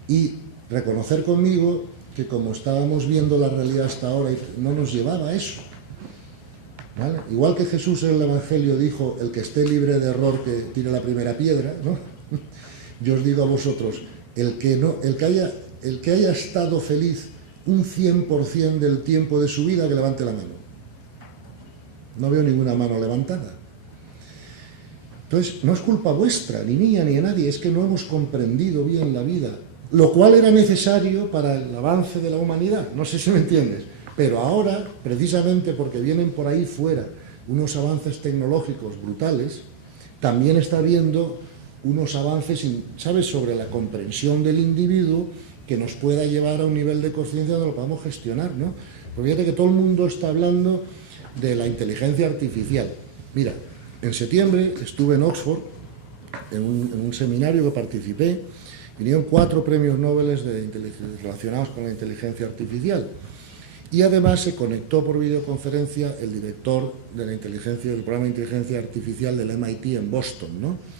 Y reconocer conmigo que como estábamos viendo la realidad hasta ahora, no nos llevaba a eso, ¿vale? Igual que Jesús en el Evangelio dijo, el que esté libre de error que tire la primera piedra, ¿no? Yo os digo a vosotros, el que haya estado feliz un 100% del tiempo de su vida, que levante la mano. No veo ninguna mano levantada. Entonces, no es culpa vuestra, ni mía, ni de nadie, es que no hemos comprendido bien la vida, lo cual era necesario para el avance de la humanidad, no sé si me entiendes, pero ahora, precisamente porque vienen por ahí fuera unos avances tecnológicos brutales, también está habiendo unos avances, ¿sabes?, sobre la comprensión del individuo que nos pueda llevar a un nivel de conciencia donde lo podamos gestionar, ¿no? Porque fíjate que todo el mundo está hablando de la inteligencia artificial. Mira, en septiembre estuve en Oxford, en un seminario que participé, vinieron 4 premios Nobel relacionados con la inteligencia artificial. Y además se conectó por videoconferencia el director de la del programa de inteligencia artificial del MIT en Boston, ¿no?,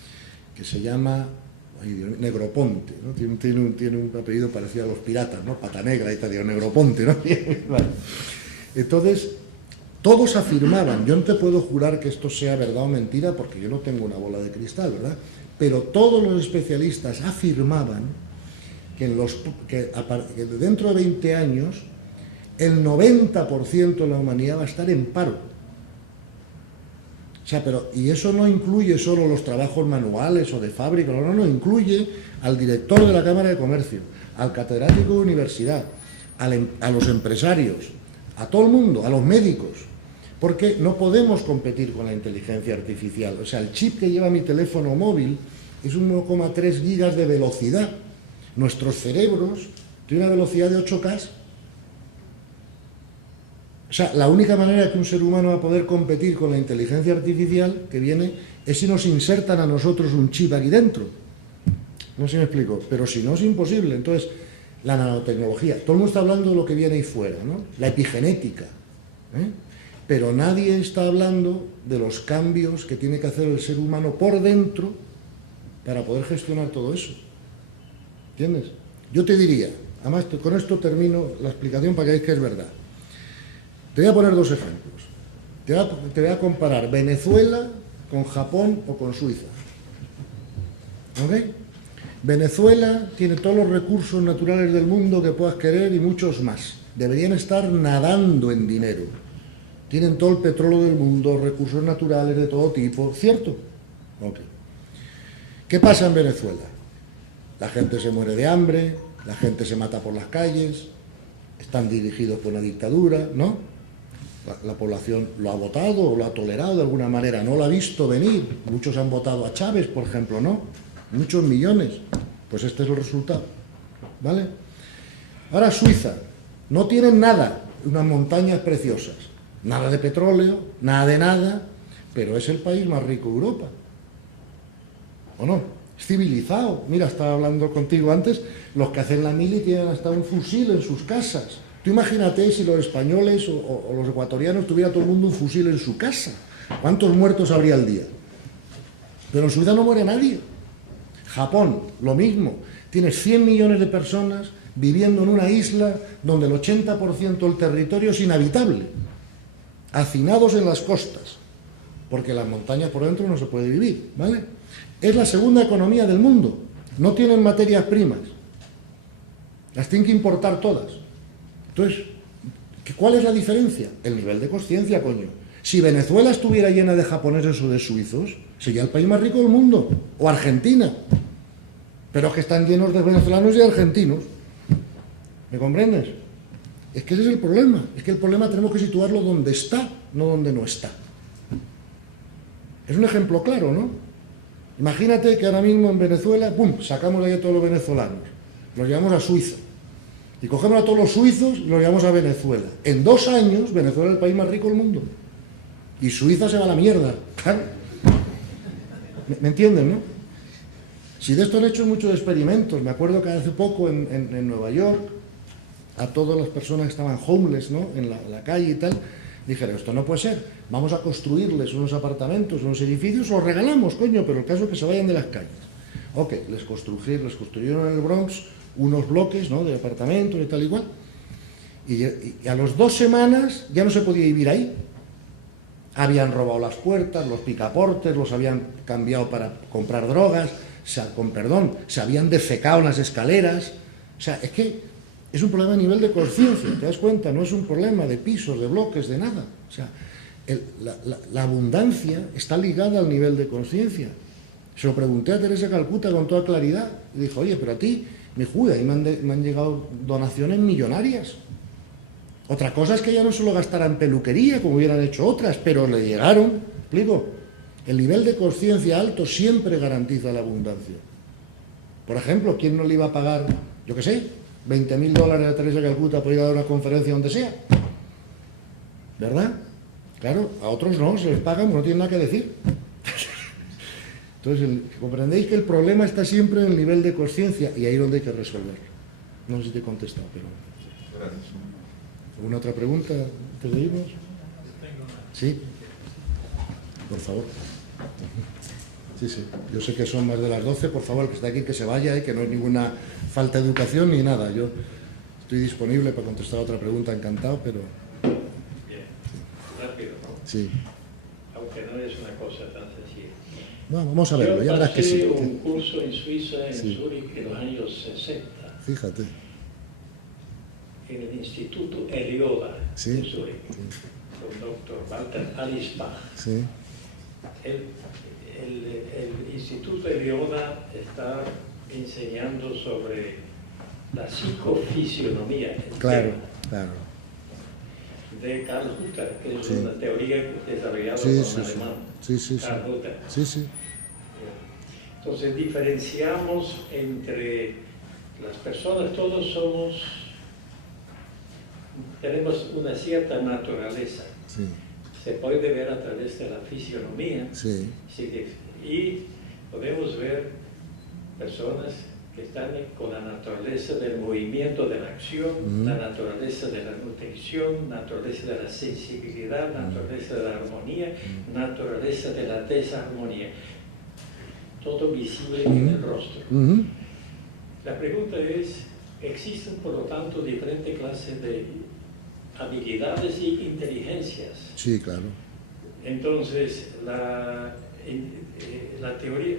que se llama Negroponte, ¿no? Tiene un apellido parecido a los piratas, ¿no?, Pata Negra y tal, digo, Negroponte, ¿no? Vale. Entonces, todos afirmaban, yo no te puedo jurar que esto sea verdad o mentira porque yo no tengo una bola de cristal, ¿verdad?, pero todos los especialistas afirmaban que dentro de 20 años el 90% de la humanidad va a estar en paro. O sea, y eso no incluye solo los trabajos manuales o de fábrica, no, incluye al director de la Cámara de Comercio, al catedrático de universidad, a los empresarios, a todo el mundo, a los médicos, porque no podemos competir con la inteligencia artificial. O sea, el chip que lleva mi teléfono móvil es 1,3 gigas de velocidad. Nuestros cerebros tienen una velocidad de 8K. O sea, la única manera que un ser humano va a poder competir con la inteligencia artificial que viene es si nos insertan a nosotros un chip aquí dentro. No sé si me explico, pero si no es imposible. Entonces, la nanotecnología, todo el mundo está hablando de lo que viene ahí fuera, ¿no? La epigenética, pero nadie está hablando de los cambios que tiene que hacer el ser humano por dentro para poder gestionar todo eso. ¿Entiendes? Yo te diría, además con esto termino la explicación para que veáis que es verdad. Te voy a poner dos ejemplos. Te voy a comparar Venezuela con Japón o con Suiza. ¿Ok? Venezuela tiene todos los recursos naturales del mundo que puedas querer y muchos más. Deberían estar nadando en dinero. Tienen todo el petróleo del mundo, recursos naturales de todo tipo, ¿cierto? Ok. ¿Qué pasa en Venezuela? La gente se muere de hambre, la gente se mata por las calles, están dirigidos por una dictadura, ¿no? La población lo ha votado o lo ha tolerado de alguna manera, no lo ha visto venir. Muchos han votado a Chávez, por ejemplo, ¿no? Muchos millones. Pues este es el resultado, ¿vale? Ahora Suiza, no tienen nada, unas montañas preciosas, nada de petróleo, nada de nada, pero es el país más rico de Europa. ¿O no? Es civilizado. Mira, estaba hablando contigo antes, los que hacen la mili tienen hasta un fusil en sus casas. Tú imagínate si los españoles o los ecuatorianos tuviera todo el mundo un fusil en su casa. ¿Cuántos muertos habría al día? Pero en Suiza no muere nadie. Japón, lo mismo. Tienes 100 millones de personas viviendo en una isla donde el 80% del territorio es inhabitable, hacinados en las costas, porque las montañas por dentro no se puede vivir, ¿vale? Es la segunda economía del mundo. No tienen materias primas. Las tienen que importar todas. Entonces, ¿cuál es la diferencia? El nivel de consciencia, coño. Si Venezuela estuviera llena de japoneses o de suizos, sería el país más rico del mundo. O Argentina. Pero es que están llenos de venezolanos y argentinos. ¿Me comprendes? Es que ese es el problema. Es que el problema tenemos que situarlo donde está, no donde no está. Es un ejemplo claro, ¿no? Imagínate que ahora mismo en Venezuela, ¡pum!, sacamos ahí a todos los venezolanos. Los llevamos a Suiza. Y cogemos a todos los suizos y los llevamos a Venezuela. En 2 años, Venezuela es el país más rico del mundo. Y Suiza se va a la mierda. Claro. ¿Me entienden, no? Si de esto han hecho muchos experimentos. Me acuerdo que hace poco en Nueva York, a todas las personas que estaban homeless, ¿no?, en la calle y tal, dijeron, esto no puede ser. Vamos a construirles unos apartamentos, unos edificios, los regalamos, coño, pero el caso es que se vayan de las calles. Ok, les construyeron en el Bronx unos bloques, ¿no?, de apartamentos y tal igual. Y a las 2 semanas ya no se podía vivir ahí. Habían robado las puertas, los picaportes, los habían cambiado para comprar drogas, se habían defecado en las escaleras. O sea, es que es un problema a nivel de conciencia, ¿te das cuenta? No es un problema de pisos, de bloques, de nada. O sea, la abundancia está ligada al nivel de conciencia. Se lo pregunté a Teresa Calcuta con toda claridad. Y dijo, oye, pero a ti, mi juda, y me han llegado donaciones millonarias. Otra cosa es que ella no se lo gastara en peluquería, como hubieran hecho otras, pero le llegaron. ¿Explico? El nivel de conciencia alto siempre garantiza la abundancia. Por ejemplo, ¿quién no le iba a pagar, yo qué sé, $20.000 a Teresa Calcuta por ir a dar una conferencia donde sea? ¿Verdad? Claro, a otros no, se les pagan, no tienen nada que decir. Entonces, comprendéis que el problema está siempre en el nivel de conciencia y ahí es donde hay que resolverlo. No sé si te he contestado, pero... Gracias. ¿Alguna otra pregunta antes de irnos? Sí, por favor. Sí, sí. Yo sé que son más de las 12, por favor, el que está aquí que se vaya, que no hay ninguna falta de educación ni nada. Yo estoy disponible para contestar otra pregunta, encantado, pero... Bien, rápido, ¿no? Sí. Aunque no es una cosa tan sencilla. No, vamos a verlo, ya verás que sí. Yo pasé un curso en Suiza, en Sí. Zúrich, en los años 60, Fíjate. en el Instituto Elioda Sí. de Zúrich, con el doctor Walter Alisbach. Sí, El Instituto Elioda está enseñando sobre la psicofisionomía claro, interna claro. de Carl Hutter, que es Sí. una teoría desarrollada Sí, por un sí, sí. alemán, Sí, sí, sí. Carl Hutter. Sí, sí. Entonces diferenciamos entre las personas, todos tenemos una cierta naturaleza. Sí, Se puede ver a través de la fisionomía sí. y podemos ver personas que están con la naturaleza del movimiento, de la acción, la naturaleza de la nutrición, naturaleza de la sensibilidad, naturaleza de la armonía, naturaleza de la desarmonía. Todo visible en el rostro. La pregunta es, ¿existen por lo tanto diferentes clases de habilidades y inteligencias? Sí, claro. Entonces, la teoría,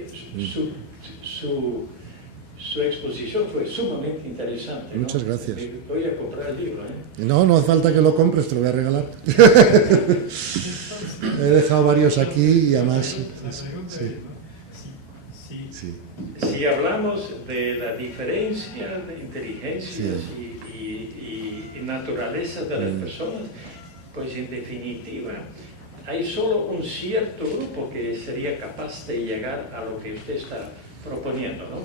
su exposición fue sumamente interesante, ¿no? Muchas gracias. Voy a comprar el libro, ¿eh? No, no hace falta que lo compres, te lo voy a regalar. He dejado varios aquí y además... Sí. Si hablamos de la diferencia de inteligencias y naturaleza de las personas, pues en definitiva hay solo un cierto grupo que sería capaz de llegar a lo que usted está proponiendo, ¿no?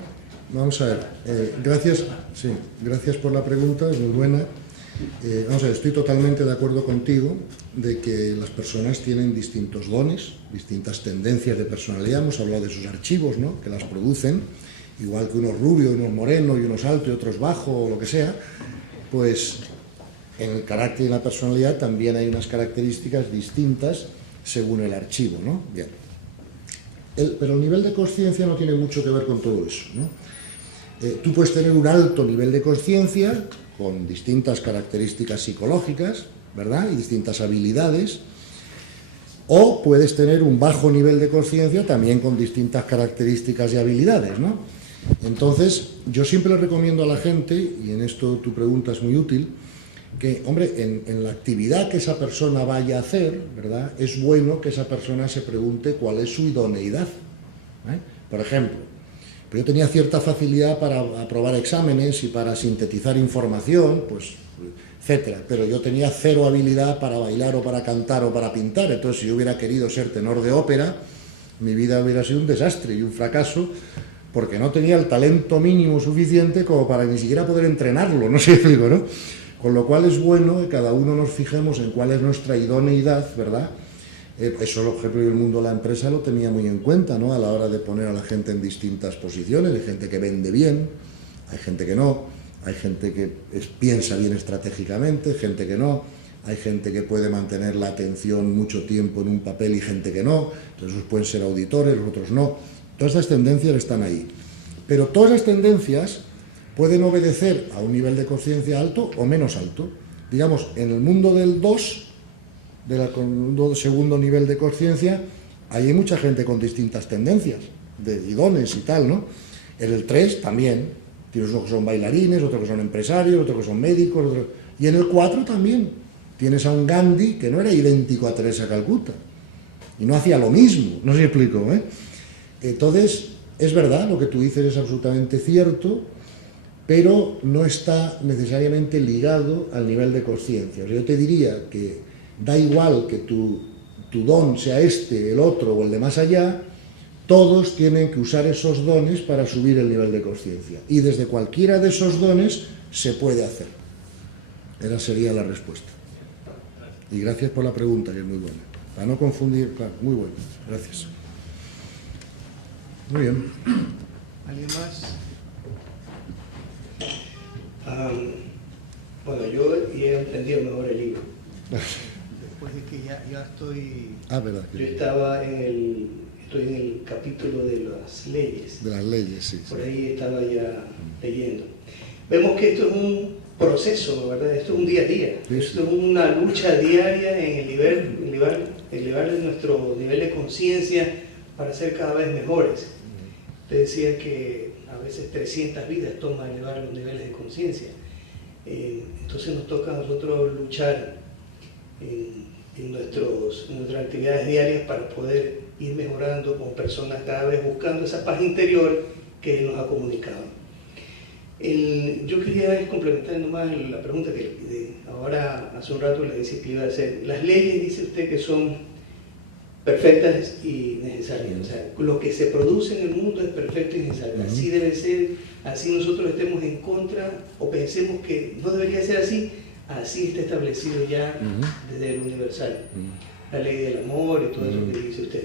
Vamos a ver, gracias por la pregunta, es muy buena. Vamos a ver, estoy totalmente de acuerdo contigo de que las personas tienen distintos dones, distintas tendencias de personalidad. Hemos hablado de sus archivos, ¿no?, que las producen, igual que unos rubios, unos morenos y unos altos y otros bajos o lo que sea. Pues en el carácter y en la personalidad también hay unas características distintas según el archivo, ¿no? Bien. Pero el nivel de consciencia no tiene mucho que ver con todo eso, ¿no? Tú puedes tener un alto nivel de consciencia con distintas características psicológicas, ¿verdad?, y distintas habilidades, o puedes tener un bajo nivel de consciencia también con distintas características y habilidades, ¿no? Entonces, yo siempre le recomiendo a la gente, y en esto tu pregunta es muy útil, que, hombre, en la actividad que esa persona vaya a hacer, ¿verdad?, es bueno que esa persona se pregunte cuál es su idoneidad, ¿eh? Por ejemplo, yo tenía cierta facilidad para aprobar exámenes y para sintetizar información, pues, etcétera, pero yo tenía cero habilidad para bailar o para cantar o para pintar. Entonces, si yo hubiera querido ser tenor de ópera, mi vida hubiera sido un desastre y un fracaso, porque no tenía el talento mínimo suficiente como para ni siquiera poder entrenarlo, no sé si digo, ¿no? Con lo cual es bueno que cada uno nos fijemos en cuál es nuestra idoneidad, ¿verdad? Eso, por ejemplo, el mundo de la empresa lo tenía muy en cuenta, ¿no?, a la hora de poner a la gente en distintas posiciones. Hay gente que vende bien, hay gente que no, hay gente que piensa bien estratégicamente, gente que no, hay gente que puede mantener la atención mucho tiempo en un papel y gente que no. Entonces, unos pueden ser auditores, los otros no. Todas estas tendencias están ahí. Pero todas las tendencias pueden obedecer a un nivel de conciencia alto o menos alto. Digamos, en el mundo del 2, del segundo nivel de conciencia, hay mucha gente con distintas tendencias, y dones y tal, ¿no? En el 3 también, tienes unos que son bailarines, otros que son empresarios, otros que son médicos, y en el 4 también, tienes a un Gandhi que no era idéntico a Teresa Calcuta, y no hacía lo mismo, no sé si explico, ¿eh? Entonces, es verdad, lo que tú dices es absolutamente cierto, pero no está necesariamente ligado al nivel de conciencia. O sea, yo te diría que da igual que tu don sea este, el otro o el de más allá, todos tienen que usar esos dones para subir el nivel de conciencia. Y desde cualquiera de esos dones se puede hacer. Esa sería la respuesta. Y gracias por la pregunta, que es muy buena. Para no confundir, claro, muy buena. Gracias. Muy bien. ¿Alguien más? Bueno, yo ya he entendido mejor el libro. Después de que ya estoy... verdad. Yo estaba estoy en el capítulo de las leyes. De las leyes, sí. Por ahí estaba ya leyendo. Vemos que esto es un proceso, ¿verdad? Esto es un día a día. Sí, esto es una lucha diaria en elevar nuestro nivel de conciencia para ser cada vez mejores. Te decía que a veces 300 vidas toma elevar los niveles de conciencia. Entonces nos toca a nosotros luchar en nuestras actividades diarias para poder ir mejorando con personas cada vez buscando esa paz interior que Él nos ha comunicado. Yo quería complementar nomás la pregunta que ahora hace un rato le decía que iba a hacer. Las leyes, dice usted, que son perfectas y necesarias. O sea, lo que se produce en el mundo es perfecto y necesario. Así debe ser, así nosotros estemos en contra o pensemos que no debería ser así, así está establecido ya desde el universal. La ley del amor y todo eso que dice usted.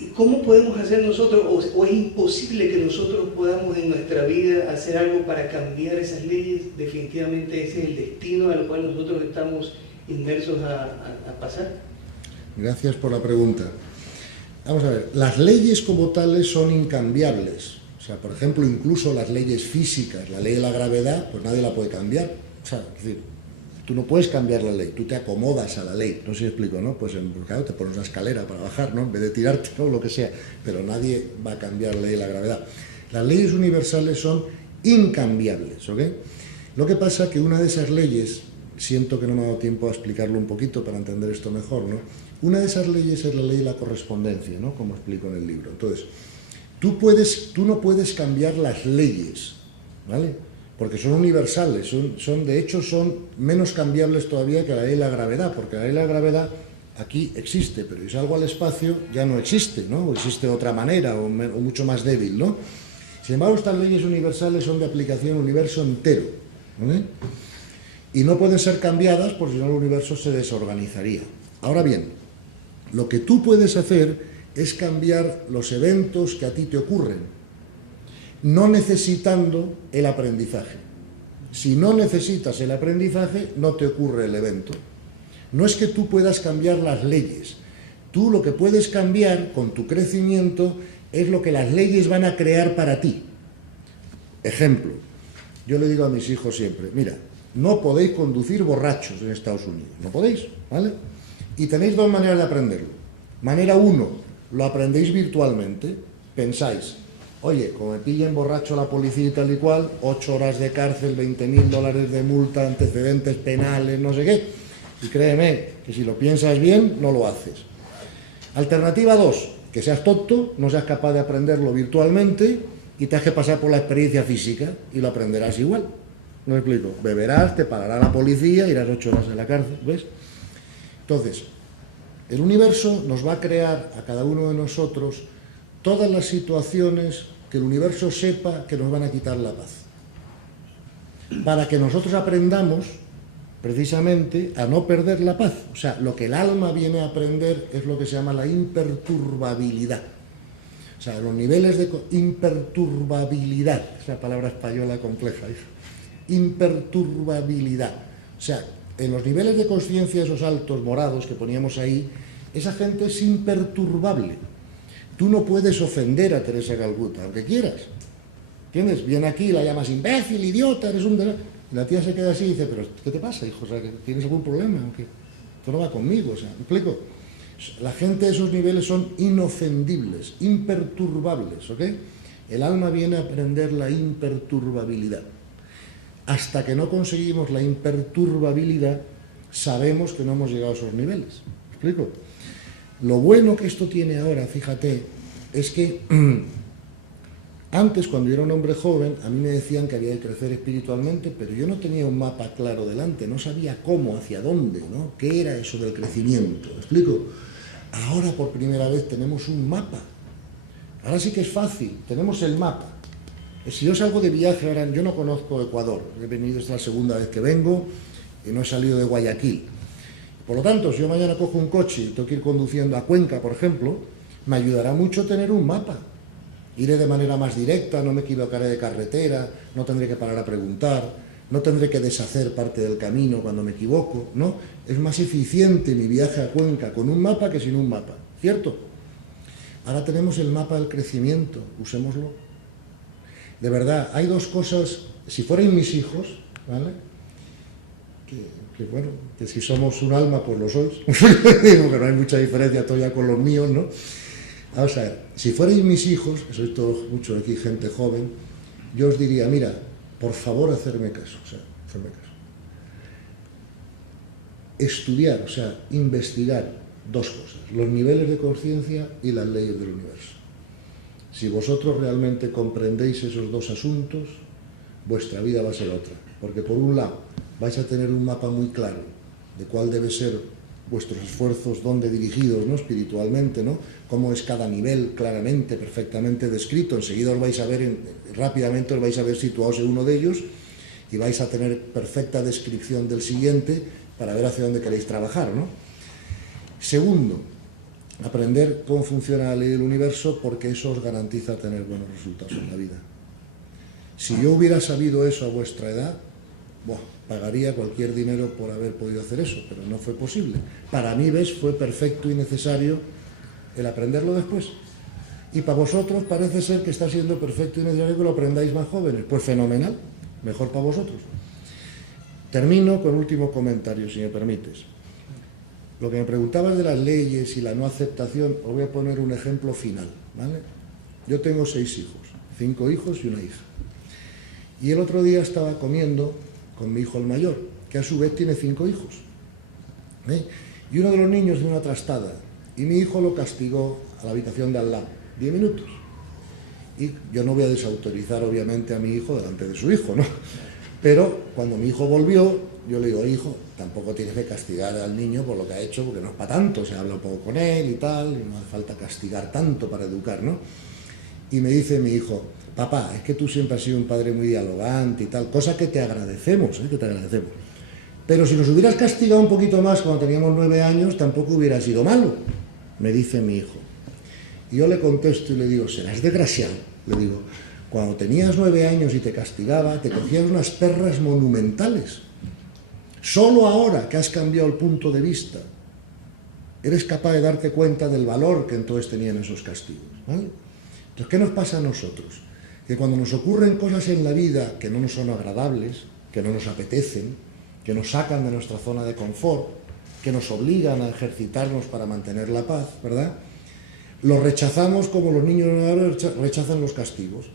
¿Y cómo podemos hacer nosotros, o es imposible que nosotros podamos en nuestra vida hacer algo para cambiar esas leyes? Definitivamente ese es el destino al cual nosotros estamos inmersos a pasar. Gracias por la pregunta. Vamos a ver, las leyes como tales son incambiables. O sea, por ejemplo, incluso las leyes físicas, la ley de la gravedad, pues nadie la puede cambiar. O sea, es decir, tú no puedes cambiar la ley, tú te acomodas a la ley. No sé si explico, ¿no? Pues claro, te pones una escalera para bajar, ¿no? En vez de tirarte, ¿no? Lo que sea. Pero nadie va a cambiar la ley de la gravedad. Las leyes universales son incambiables, ¿ok? Lo que pasa es que una de esas leyes, siento que no me ha dado tiempo a explicarlo un poquito para entender esto mejor, ¿no? Una de esas leyes es la ley de la correspondencia, ¿no? Como explico en el libro. Entonces, tú no puedes cambiar las leyes, ¿vale? Porque son universales, de hecho son menos cambiables todavía que la ley de la gravedad, porque la ley de la gravedad aquí existe, pero si salgo al espacio ya no existe, ¿no? O existe de otra manera o mucho más débil, ¿no? Sin embargo, estas leyes universales son de aplicación al universo entero, ¿vale? Y no pueden ser cambiadas porque si no el universo se desorganizaría. Ahora bien, lo que tú puedes hacer es cambiar los eventos que a ti te ocurren, no necesitando el aprendizaje. Si no necesitas el aprendizaje, no te ocurre el evento. No es que tú puedas cambiar las leyes. Tú lo que puedes cambiar con tu crecimiento es lo que las leyes van a crear para ti. Ejemplo, yo le digo a mis hijos siempre, mira, no podéis conducir borrachos en Estados Unidos, no podéis, ¿vale? Y tenéis dos maneras de aprenderlo. Manera 1, lo aprendéis virtualmente, pensáis, oye, como me pillen borracho la policía y tal y cual, 8 horas de cárcel, $20.000 de multa, antecedentes penales, no sé qué. Y créeme que si lo piensas bien, no lo haces. Alternativa 2, que seas tonto, no seas capaz de aprenderlo virtualmente y te has que pasar por la experiencia física y lo aprenderás igual. ¿No me explico? Beberás, te parará la policía, irás 8 horas en la cárcel, ¿ves? Entonces, el universo nos va a crear a cada uno de nosotros todas las situaciones que el universo sepa que nos van a quitar la paz. Para que nosotros aprendamos precisamente a no perder la paz. O sea, lo que el alma viene a aprender es lo que se llama la imperturbabilidad. O sea, los niveles de imperturbabilidad, esa palabra española compleja, imperturbabilidad. O sea, en los niveles de conciencia, esos altos morados que poníamos ahí, esa gente es imperturbable. Tú no puedes ofender a Teresa Calcuta, aunque quieras. ¿Entiendes? Viene aquí, la llamas imbécil, idiota, eres un... Y la tía se queda así y dice, pero ¿qué te pasa, hijo? O sea, ¿tienes algún problema? Esto no va conmigo, o sea, ¿me explico? La gente de esos niveles son inofendibles, imperturbables, ¿ok? El alma viene a aprender la imperturbabilidad. Hasta que no conseguimos la imperturbabilidad, sabemos que no hemos llegado a esos niveles. ¿Me explico? Lo bueno que esto tiene ahora, fíjate, es que antes, cuando yo era un hombre joven, a mí me decían que había que crecer espiritualmente, pero yo no tenía un mapa claro delante, no sabía cómo, hacia dónde, ¿no? ¿Qué era eso del crecimiento? ¿Me explico? Ahora, por primera vez, tenemos un mapa. Ahora sí que es fácil, tenemos el mapa. Si yo salgo de viaje, ahora yo no conozco Ecuador, he venido, esta es la segunda vez que vengo y no he salido de Guayaquil. Por lo tanto, si yo mañana cojo un coche y tengo que ir conduciendo a Cuenca, por ejemplo, me ayudará mucho tener un mapa. Iré de manera más directa, no me equivocaré de carretera, no tendré que parar a preguntar, no tendré que deshacer parte del camino cuando me equivoco, ¿no? Es más eficiente mi viaje a Cuenca con un mapa que sin un mapa, ¿cierto? Ahora tenemos el mapa del crecimiento, usémoslo. De verdad, hay dos cosas, si fueran mis hijos, ¿vale? Que bueno, que si somos un alma, pues lo sois. Digo que no hay mucha diferencia todavía con los míos, ¿no? Vamos a ver, si fuerais mis hijos, que sois todos muchos aquí, gente joven, yo os diría, mira, por favor, hacerme caso, o sea, hacerme caso. Estudiar, o sea, investigar dos cosas, los niveles de conciencia y las leyes del universo. Si vosotros realmente comprendéis esos dos asuntos, vuestra vida va a ser otra. Porque por un lado, vais a tener un mapa muy claro de cuál debe ser vuestros esfuerzos, dónde dirigidos, ¿no? Espiritualmente, ¿no? Cómo es cada nivel claramente, perfectamente descrito. Enseguida os vais a ver, rápidamente os vais a ver situados en uno de ellos y vais a tener perfecta descripción del siguiente para ver hacia dónde queréis trabajar, ¿no? Segundo, aprender cómo funciona la ley del universo, porque eso os garantiza tener buenos resultados en la vida. Si yo hubiera sabido eso a vuestra edad, pagaría cualquier dinero por haber podido hacer eso, pero no fue posible. Para mí, ¿ves?, fue perfecto y necesario el aprenderlo después. Y para vosotros parece ser que está siendo perfecto y necesario que lo aprendáis más jóvenes. Pues fenomenal, mejor para vosotros. Termino con un último comentario, si me permites. Lo que me preguntabas de las leyes y la no aceptación, os voy a poner un ejemplo final, ¿vale? Yo tengo 6 hijos, 5 hijos y una hija. Y el otro día estaba comiendo con mi hijo el mayor, que a su vez tiene 5 hijos. Y uno de los niños dio una trastada, y mi hijo lo castigó a la habitación de al lado, 10 minutos. Y yo no voy a desautorizar, obviamente, a mi hijo delante de su hijo, ¿no? Pero cuando mi hijo volvió, yo le digo, hijo, tampoco tienes que castigar al niño por lo que ha hecho, porque no es para tanto, se habla un poco con él y tal, y no hace falta castigar tanto para educar, ¿no? Y me dice mi hijo, papá, es que tú siempre has sido un padre muy dialogante y tal, cosa que te agradecemos, que te agradecemos. Pero si nos hubieras castigado un poquito más cuando teníamos 9 años, tampoco hubiera sido malo, me dice mi hijo. Y yo le contesto y le digo, serás desgraciado, le digo, cuando tenías 9 años y te castigaba, te cogías unas perras monumentales. Solo ahora que has cambiado el punto de vista, eres capaz de darte cuenta del valor que entonces tenían esos castigos, ¿vale? Entonces, ¿qué nos pasa a nosotros? Que cuando nos ocurren cosas en la vida que no nos son agradables, que no nos apetecen, que nos sacan de nuestra zona de confort, que nos obligan a ejercitarnos para mantener la paz, ¿verdad? Lo rechazamos como los niños rechazan los castigos.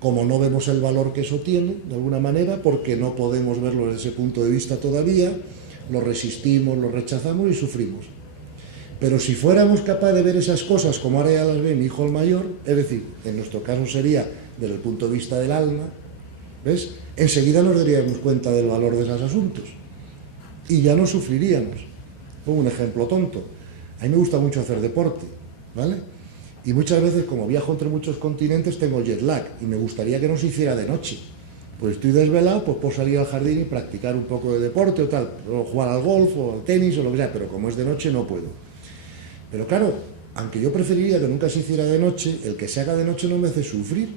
Como no vemos el valor que eso tiene, de alguna manera, porque no podemos verlo desde ese punto de vista todavía, lo resistimos, lo rechazamos y sufrimos. Pero si fuéramos capaces de ver esas cosas como ahora ya las ve mi hijo el mayor, es decir, en nuestro caso sería desde el punto de vista del alma, ¿ves? Enseguida nos daríamos cuenta del valor de esos asuntos y ya no sufriríamos. Pongo un ejemplo tonto. A mí me gusta mucho hacer deporte, ¿vale? Y muchas veces, como viajo entre muchos continentes, tengo jet lag y me gustaría que no se hiciera de noche. Pues estoy desvelado, pues puedo salir al jardín y practicar un poco de deporte o tal, o jugar al golf o al tenis o lo que sea, pero como es de noche no puedo. Pero claro, aunque yo preferiría que nunca se hiciera de noche, el que se haga de noche no me hace sufrir,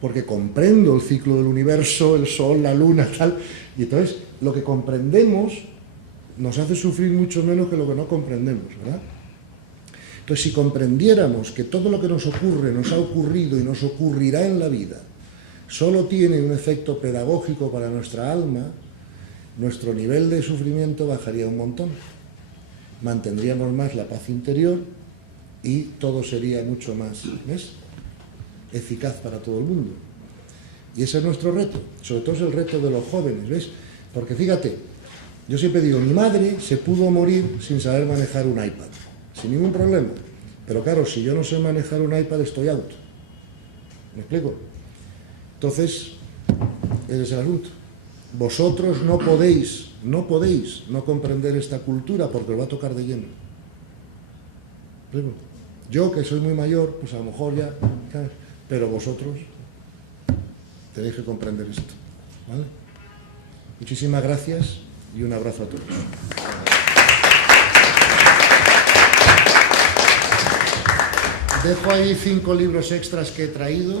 porque comprendo el ciclo del universo, el sol, la luna, tal, y entonces lo que comprendemos nos hace sufrir mucho menos que lo que no comprendemos, ¿verdad? Entonces, si comprendiéramos que todo lo que nos ocurre, nos ha ocurrido y nos ocurrirá en la vida, solo tiene un efecto pedagógico para nuestra alma, nuestro nivel de sufrimiento bajaría un montón. Mantendríamos más la paz interior y todo sería mucho más, ¿ves?, eficaz para todo el mundo. Y ese es nuestro reto, sobre todo es el reto de los jóvenes, ¿ves? Porque fíjate, yo siempre digo, mi madre se pudo morir sin saber manejar un iPad, sin ningún problema. Pero claro, si yo no sé manejar un iPad, estoy out. ¿Me explico? Entonces, ese es el asunto. Vosotros no podéis no comprender esta cultura porque os va a tocar de lleno. ¿Me explico? Yo, que soy muy mayor, pues a lo mejor ya, ¿sabes? Pero vosotros tenéis que comprender esto, ¿vale? Muchísimas gracias y un abrazo a todos. Dejo ahí 5 libros extras que he traído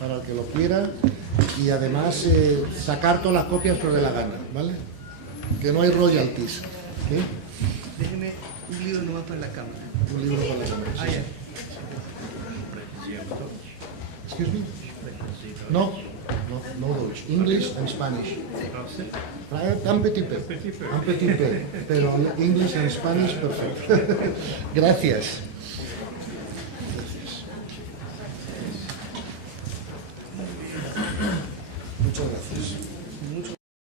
para el que lo quiera y además sacar todas las copias que os dé la gana, ¿vale? Que no hay royalties, ¿sí? Déjeme un libro nomás para la cámara. Un libro para la cámara. Sí, sí. Excuse me? No Deutsch. English and Spanish. Un petit peu. Un petit peu. Pero English and Spanish, perfecto. Gracias. Muchas gracias.